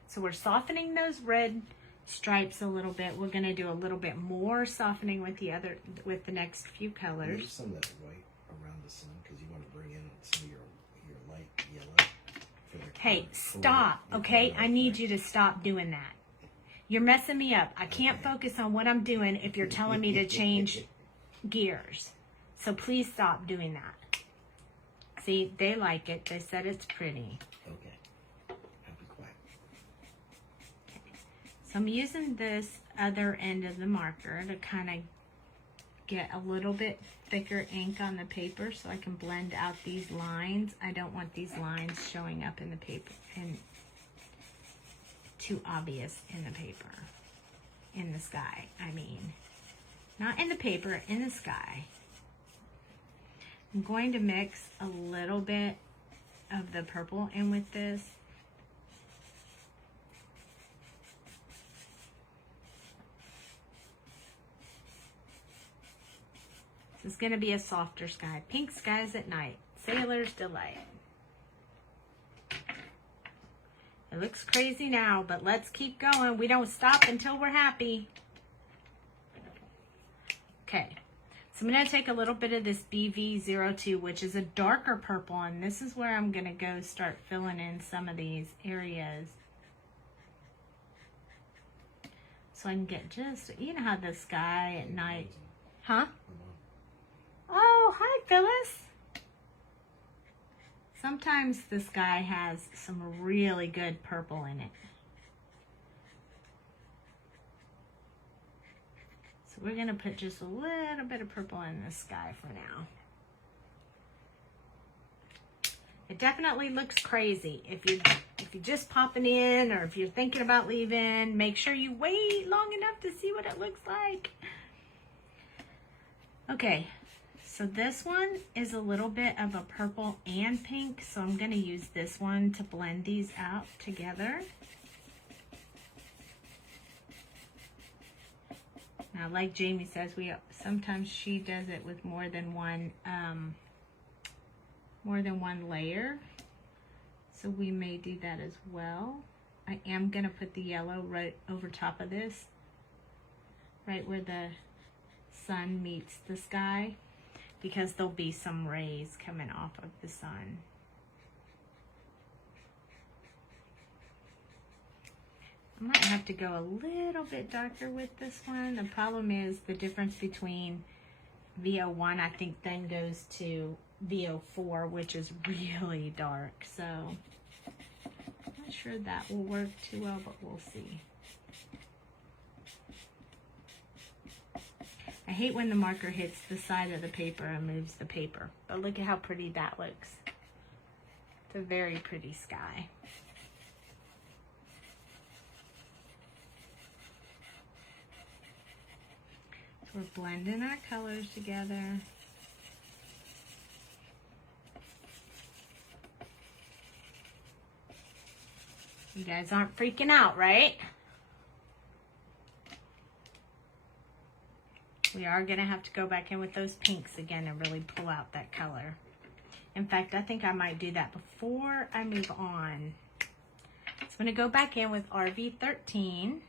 So we're softening those red stripes a little bit. We're going to do a little bit more softening with the next few colors. There's some of that white around the sun because you want to bring in some of your light yellow. Hey, stop, okay? I need you to stop doing that. You're messing me up. I can't focus on what I'm doing if you're telling me to change gears. So please stop doing that. See, they like it. They said it's pretty. Okay. I'll be quiet. Okay. So I'm using this other end of the marker to kind of get a little bit thicker ink on the paper so I can blend out these lines. I don't want these lines showing up in the paper and too obvious in the paper. In the sky, I mean. Not in the paper, in the sky. I'm going to mix a little bit of the purple in with this. This is going to be a softer sky. Pink skies at night. Sailor's delight. It looks crazy now, but let's keep going. We don't stop until we're happy. Okay. So I'm going to take a little bit of this BV02, which is a darker purple, and this is where I'm going to go start filling in some of these areas. So I can get just, you know how the sky at night, huh? Oh, hi, Phyllis. Sometimes the sky has some really good purple in it. So we're going to put just a little bit of purple in the sky for now. It definitely looks crazy. If you're just popping in or if you're thinking about leaving, make sure you wait long enough to see what it looks like. Okay. So this one is a little bit of a purple and pink, so I'm going to use this one to blend these out together. Now, like Jamie says, sometimes she does it with more than one layer, so we may do that as well. I am going to put the yellow right over top of this, right where the sun meets the sky, because there'll be some rays coming off of the sun. I might have to go a little bit darker with this one. The problem is the difference between VO1, I think, then goes to VO4, which is really dark. So I'm not sure that will work too well, but we'll see. I hate when the marker hits the side of the paper and moves the paper. But look at how pretty that looks. It's a very pretty sky. So we're blending our colors together. You guys aren't freaking out, right? We are going to have to go back in with those pinks again and really pull out that color. In fact, I think I might do that before I move on. So I'm going to go back in with RV13.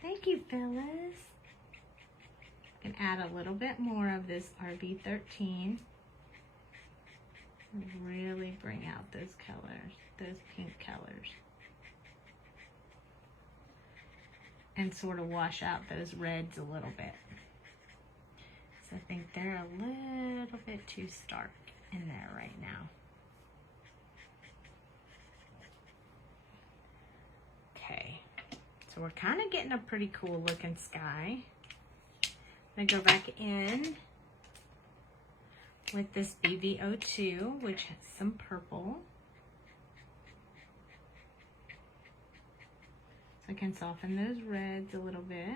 Thank you, Phyllis. I can add a little bit more of this RV13. Really bring out those colors, those pink colors. And sort of wash out those reds a little bit. So I think they're a little bit too stark in there right now. Okay, so we're kind of getting a pretty cool looking sky. I'm gonna go back in with this BV02, which has some purple. So I can soften those reds a little bit.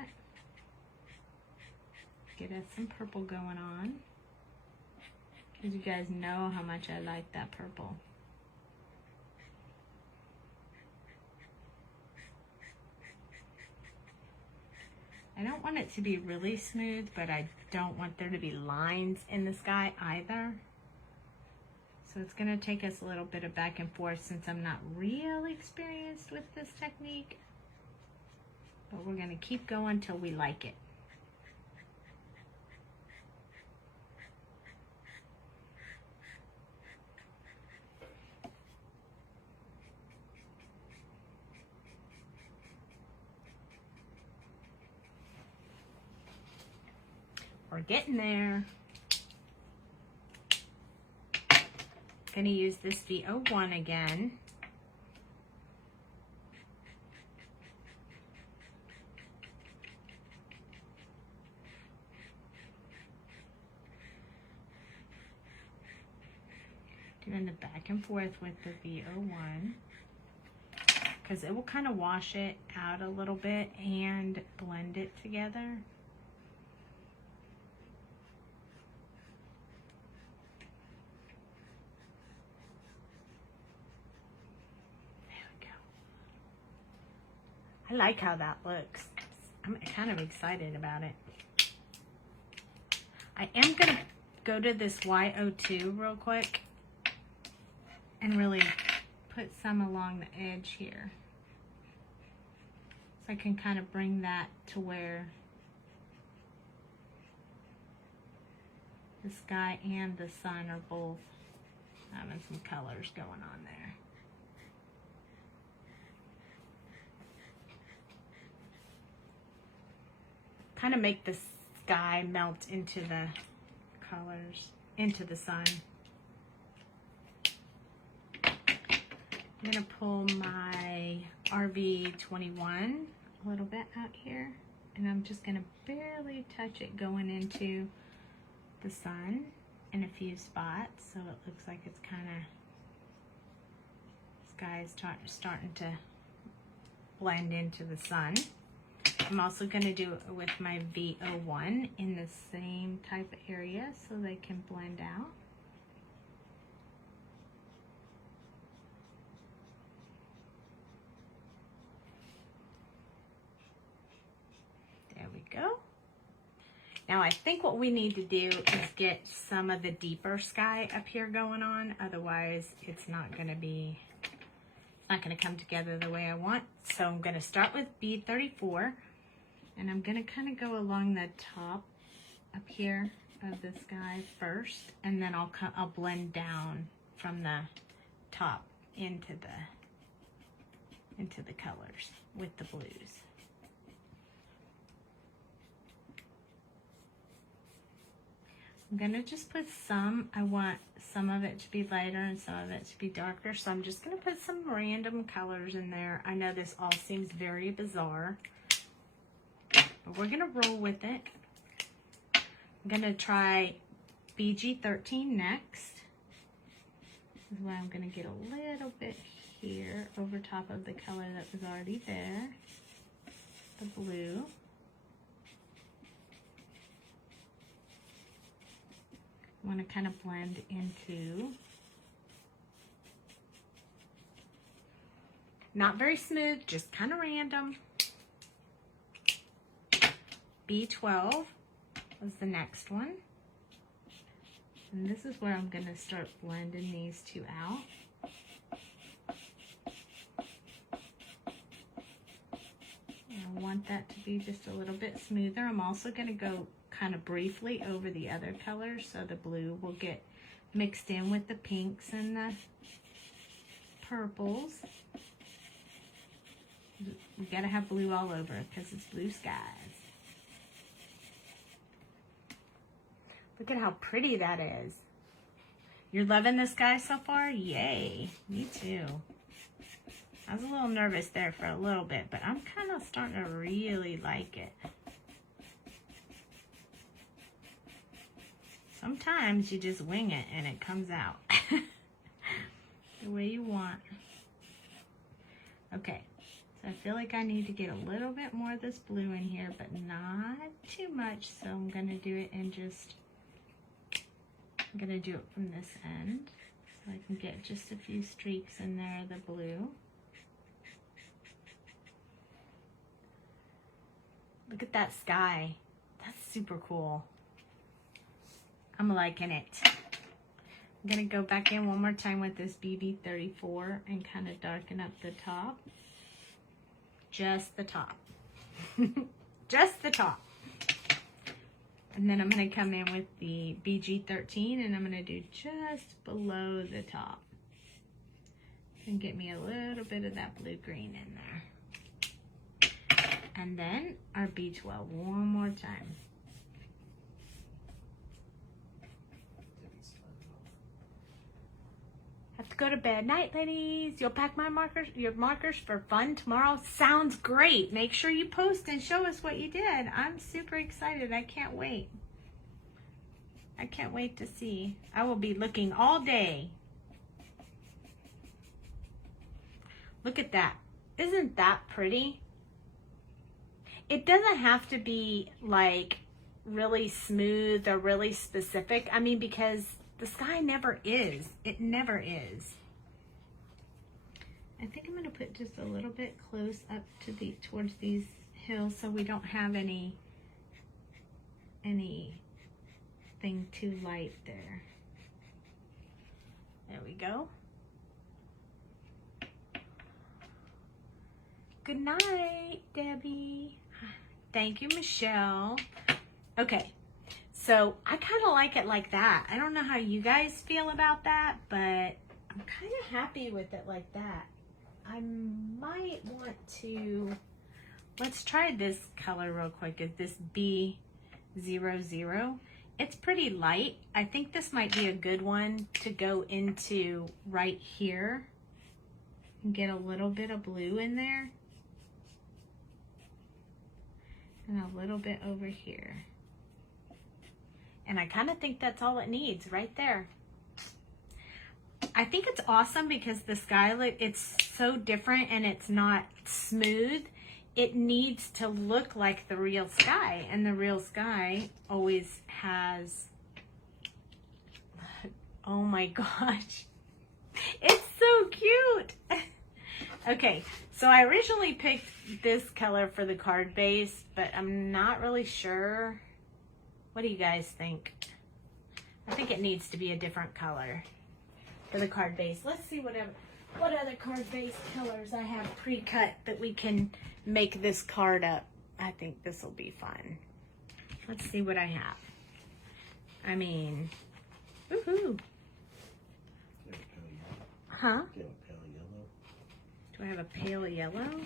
Get us some purple going on. Because you guys know how much I like that purple. I don't want it to be really smooth, but I don't want there to be lines in the sky either. So it's going to take us a little bit of back and forth since I'm not really experienced with this technique. But we're going to keep going till we like it. We're getting there. Gonna use this V01 again. Doing the back and forth with the V01 because it will kind of wash it out a little bit and blend it together. I like how that looks. I'm kind of excited about it. I am going to go to this Y02 real quick and really put some along the edge here. So I can kind of bring that to where the sky and the sun are both having some colors going on there. Kind of make the sky melt into the colors, into the sun. I'm gonna pull my RV21 a little bit out here, and I'm just gonna barely touch it going into the sun in a few spots, so it looks like it's kind of, sky is starting to blend into the sun. I'm also going to do it with my V01 in the same type of area so they can blend out. There we go. Now I think what we need to do is get some of the deeper sky up here going on. Otherwise it's not going to come together the way I want. So I'm going to start with B34. And I'm going to kind of go along the top up here of the sky first, and then I'll blend down from the top into the colors with the blues. I'm going to just put some, I want some of it to be lighter and some of it to be darker, so I'm just going to put some random colors in there. I know this all seems very bizarre, but we're gonna roll with it. I'm gonna try BG13 next. This is why I'm gonna get a little bit here over top of the color that was already there, the blue. I want to kind of blend into, not very smooth, just kind of random. B12 was the next one. And this is where I'm going to start blending these two out. I want that to be just a little bit smoother. I'm also going to go kind of briefly over the other colors so the blue will get mixed in with the pinks and the purples. We gotta have blue all over because it's blue skies. Look at how pretty that is. You're loving the sky so far? Yay. Me too. I was a little nervous there for a little bit, but I'm kind of starting to really like it. Sometimes you just wing it and it comes out the way you want. Okay, so I feel like I need to get a little bit more of this blue in here, but not too much. So I'm going to do it in just, I'm going to do it from this end so I can get just a few streaks in there of the blue. Look at that sky. That's super cool. I'm liking it. I'm going to go back in one more time with this BB34 and kind of darken up the top. Just the top. Just the top. And then I'm going to come in with the BG13 and I'm going to do just below the top. And get me a little bit of that blue-green in there. And then our B12 one more time. Have to go to bed. Night, ladies. You'll pack my markers, your markers for fun tomorrow. Sounds great. Make sure you post and show us what you did. I'm super excited. I can't wait. I can't wait to see. I will be looking all day. Look at that. Isn't that pretty? It doesn't have to be like really smooth or really specific. I mean, because the sky never is. It never is. I think I'm going to put just a little bit close up to towards these hills so we don't have anything too light there. There we go. Good night, Debbie. Thank you, Michelle. Okay, so I kind of like it like that. I don't know how you guys feel about that, but I'm kind of happy with it like that. I might want to, let's try this color real quick. Is this B00? It's pretty light. I think this might be a good one to go into right here and get a little bit of blue in there. And a little bit over here. And I kind of think that's all it needs right there. I think it's awesome because the sky, it's so different and it's not smooth. It needs to look like the real sky. And the real sky always has, oh my gosh. It's so cute. Okay, so I originally picked this color for the card base, but I'm not really sure. What do you guys think? I think it needs to be a different color for the card base. Let's see what other card base colors I have pre-cut that we can make this card up. I think this will be fun. Let's see what I have. I mean, woohoo. Huh? Do I have a pale yellow?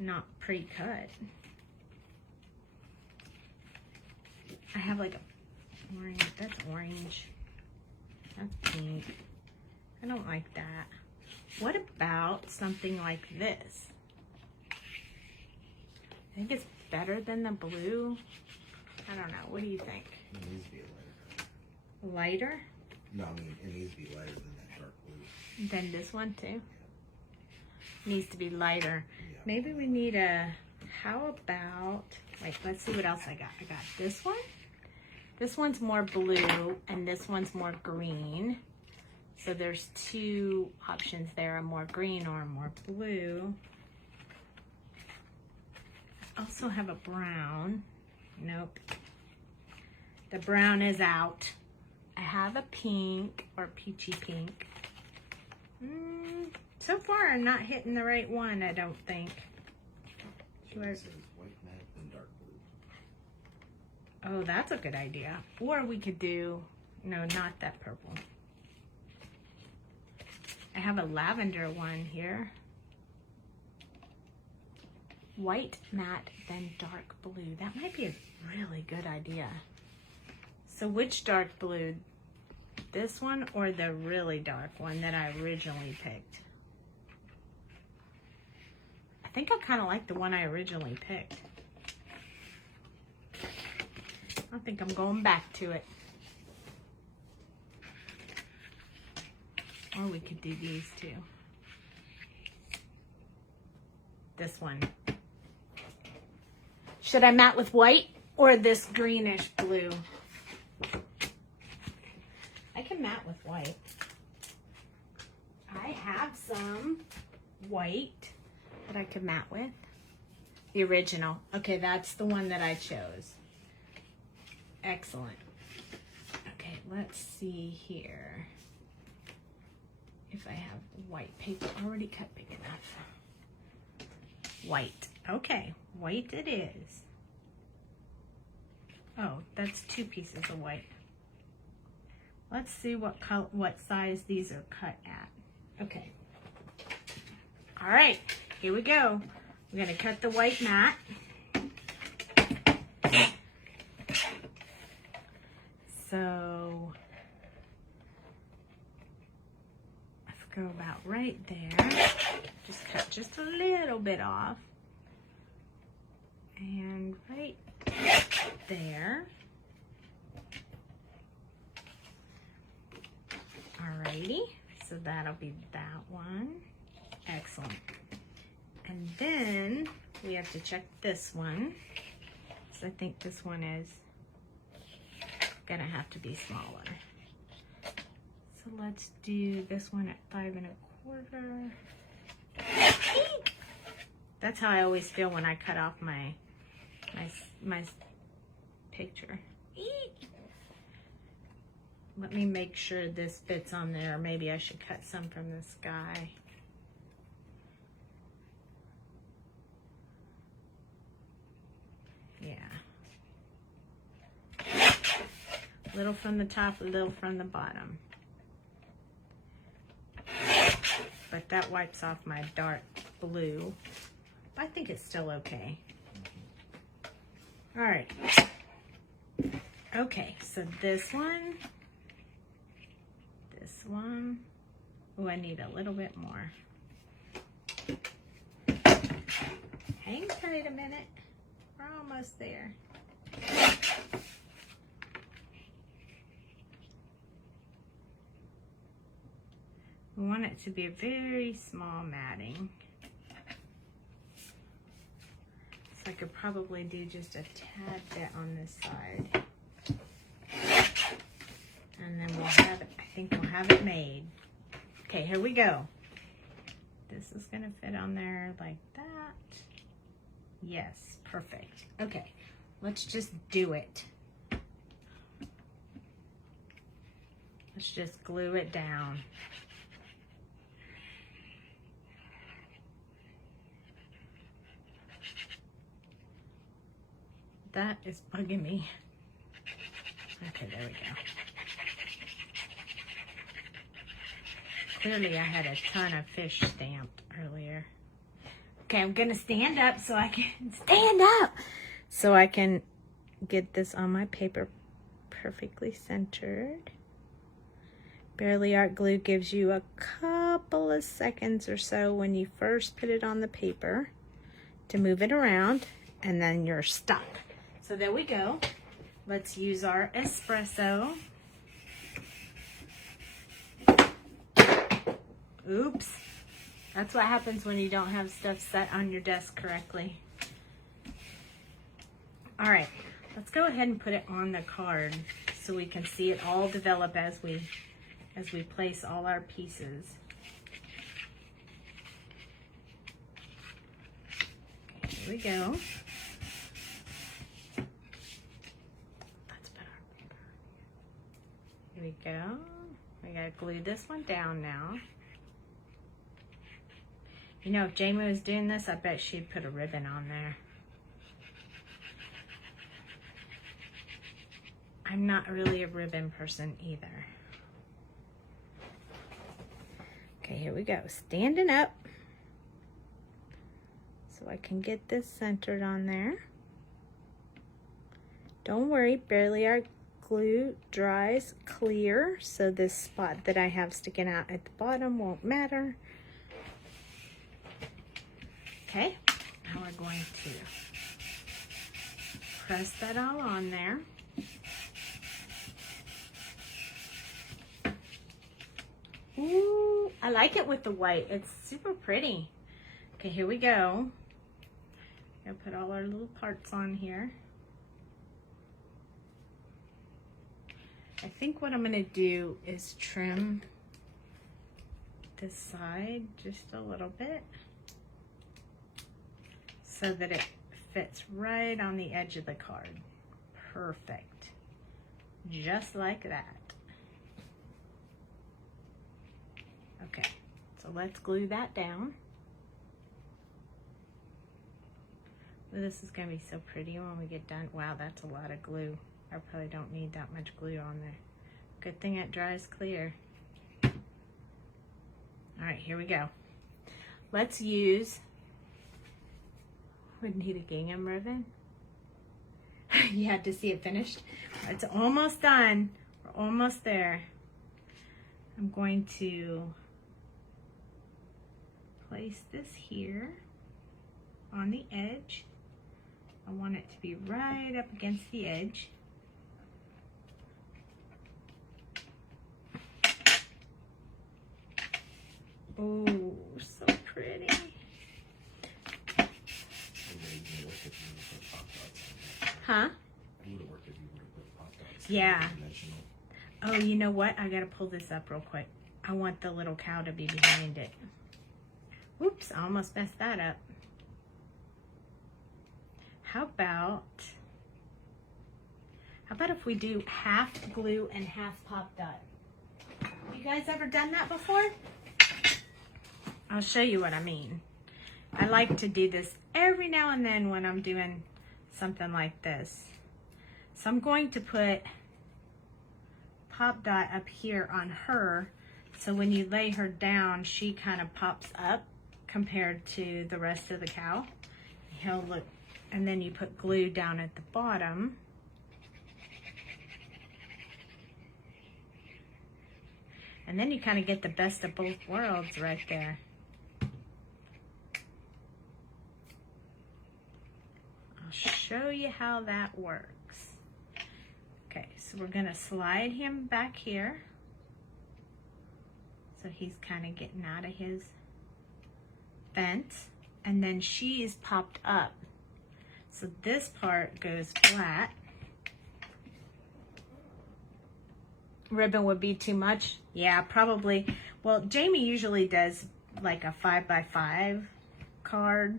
Not pre-cut. I have like a orange. That's orange. That's pink. I don't like that. What about something like this? I think it's better than the blue. I don't know. What do you think? It needs to be a lighter color. Lighter? No, I mean, it needs to be lighter than that dark blue. Then this one too? Needs to be lighter. Yeah. Maybe we need a, how about, wait, let's see what else I got. I got this one. This one's more blue and this one's more green. So there's two options there, a more green or a more blue. I also have a brown. Nope. The brown is out. I have a pink or peachy pink. So far I'm not hitting the right one, I don't think. So it says white matte and dark blue. Oh, that's a good idea. Or we could do No, not that purple. I have a lavender one here. White, matte, then dark blue. That might be a really good idea. So which dark blue? This one or the really dark one that I originally picked? I think I kind of like the one I originally picked. I think I'm going back to it. Or we could do these two. This one. Should I matte with white or this greenish blue? I can matte with white. I have some white that I could matte with. The original. Okay, that's the one that I chose. Excellent. Okay, let's see here. If I have white paper already cut big enough. White. Okay, white it is. Oh, that's 2 pieces of white. Let's see what color, what size these are cut at. Okay. All right, here we go. We're gonna cut the white mat. So let's go about right there. Just cut just a little bit off. And right there. Alrighty, so that'll be that one. Excellent. And then we have to check this one. So I think this one is gonna have to be smaller. So let's do this one at 5 1/4. That's how I always feel when I cut off my picture. Let me make sure this fits on there. Maybe I should cut some from the sky. Yeah. Little from the top, a little from the bottom. But that wipes off my dark blue. I think it's still okay. All right. Okay, so this one. Oh, I need a little bit more. Hang tight a minute. We're almost there. We want it to be a very small matting. So I could probably do just a tad bit on this side. And then we'll have it, I think we'll have it made. Okay, here we go. This is gonna fit on there like that. Yes, perfect. Okay, let's just do it. Let's just glue it down. That is bugging me. Okay, there we go. Clearly I had a ton of fish stamped earlier. Okay, I'm gonna stand up so I can get this on my paper perfectly centered. Barely Art glue gives you a couple of seconds or so when you first put it on the paper to move it around, and then you're stuck. So there we go. Let's use our espresso. Oops. That's what happens when you don't have stuff set on your desk correctly. All right, let's go ahead and put it on the card so we can see it all develop as we place all our pieces. Okay, here we go. Let's put our paper. Here we go. We gotta glue this one down now. You know, if Jamie was doing this, I bet she'd put a ribbon on there. I'm not really a ribbon person either. Okay, here we go. Standing up. So I can get this centered on there. Don't worry, barely art glue dries clear, so this spot that I have sticking out at the bottom won't matter. Okay, now we're going to press that all on there. Ooh, I like it with the white. It's super pretty. Okay, here we go. I'll put all our little parts on here. I think what I'm gonna do is trim this side just a little bit so that it fits right on the edge of the card. Perfect. Just like that. Okay, so let's glue that down. This is gonna be so pretty when we get done. Wow, that's a lot of glue. I probably don't need that much glue on there. Good thing it dries clear. All right, here we go. Let's use, would need a gingham ribbon. You had to see it finished. It's almost done. We're almost there. I'm going to place this here on the edge. I want it to be right up against the edge. Oh, so pretty. Huh? Yeah. Oh, you know what? I gotta pull this up real quick. I want the little cow to be behind it. Oops, I almost messed that up. How about if we do half glue and half pop dot? You guys ever done that before? I'll show you what I mean. I like to do this every now and then when I'm doing something like this. So I'm going to put pop dot up here on her, so when you lay her down, she kind of pops up compared to the rest of the cow. He'll look, and then you put glue down at the bottom. And then you kind of get the best of both worlds right there. I'll show you how that works. Okay, so we're gonna slide him back here. So he's kind of getting out of his fence. And then she is popped up. So this part goes flat. Ribbon would be too much. Yeah, probably. Well, Jamie usually does like a 5x5 card.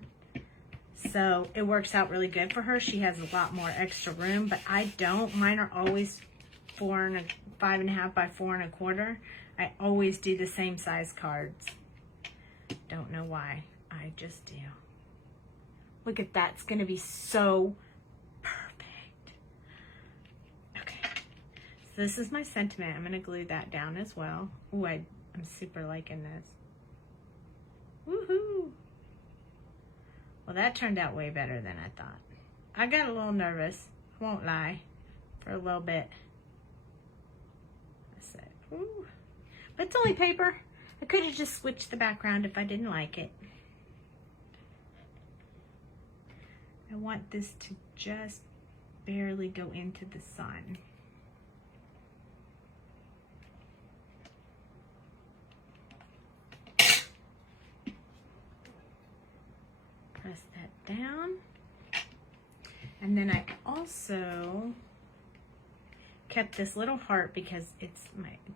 So it works out really good for her. She has a lot more extra room, but I don't. Mine are always 5.5 by 4.25. I always do the same size cards. Don't know why. I just do. Look at that. It's going to be so perfect. Okay. So this is my sentiment. I'm going to glue that down as well. Ooh, I'm super liking this. Woohoo! Well, that turned out way better than I thought. I got a little nervous, I won't lie, for a little bit. I said, ooh. But it's only paper. I could have just switched the background if I didn't like it. I want this to just barely go into the sun. Press that down. And then I also kept this little heart because it's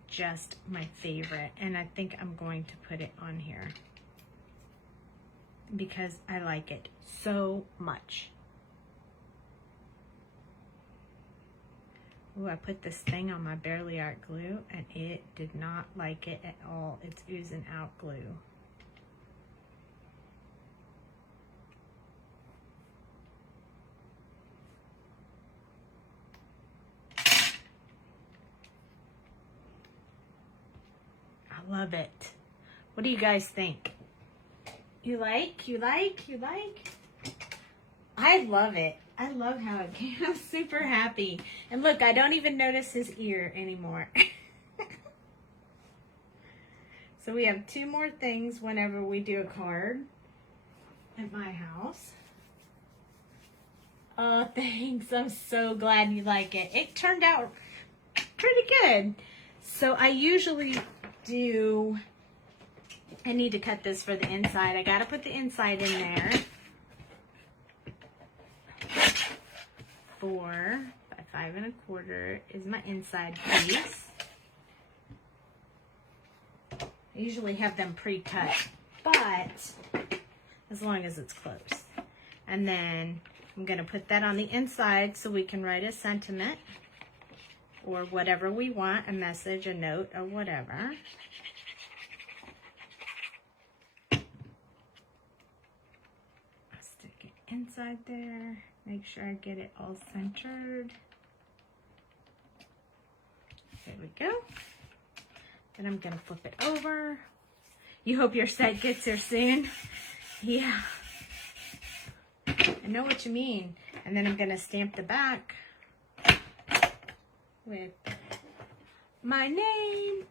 just my favorite, and I think I'm going to put it on here because I like it so much. Ooh, I put this thing on my Barely Art glue and it did not like it at all. It's oozing out glue. I love it. What do you guys think? You like? I love it. I love how it came. I'm super happy. And look, I don't even notice his ear anymore. So we have 2 more things whenever we do a card at my house. Oh, thanks. I'm so glad you like it. It turned out pretty good. So I usually do, I need to cut this for the inside. I got to put the inside in there. 4 by 5 1/4 is my inside piece. I usually have them pre-cut, but as long as it's close. And then I'm going to put that on the inside so we can write a sentiment or whatever we want, a message, a note, or whatever. I'll stick it inside there. Make sure I get it all centered. There we go. Then I'm going to flip it over. You hope your set gets here soon. Yeah. I know what you mean. And then I'm going to stamp the back with my name.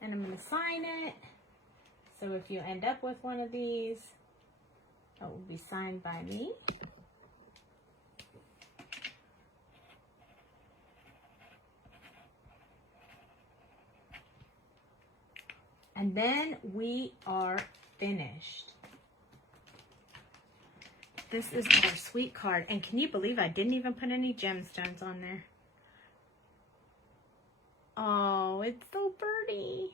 And I'm going to sign it. So if you end up with one of these, it will be signed by me. And then we are finished. This is our sweet card. And can you believe I didn't even put any gemstones on there? Oh, it's so pretty.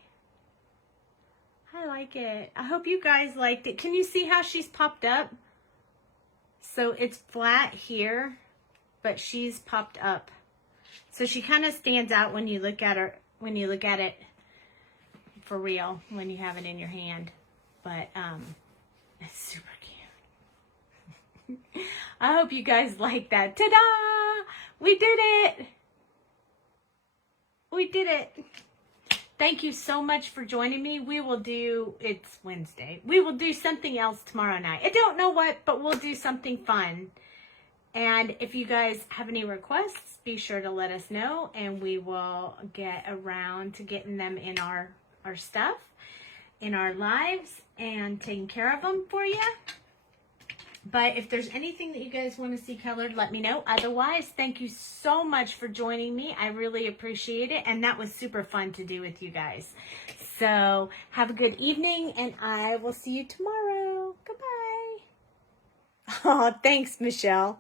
I like it. I hope you guys liked it. Can you see how she's popped up? So it's flat here, but she's popped up. So she kind of stands out when you look at her, when you look at it for real, when you have it in your hand. But it's super cute. I hope you guys like that. Ta-da! We did it! We did it! Thank you so much for joining me. We will do, it's Wednesday. We will do something else tomorrow night. I don't know what, but we'll do something fun. And if you guys have any requests, be sure to let us know, and we will get around to getting them in our stuff, in our lives, and taking care of them for you. But if there's anything that you guys want to see colored, let me know. Otherwise, thank you so much for joining me. I really appreciate it. And that was super fun to do with you guys. So have a good evening, and I will see you tomorrow. Goodbye. Oh, thanks, Michelle.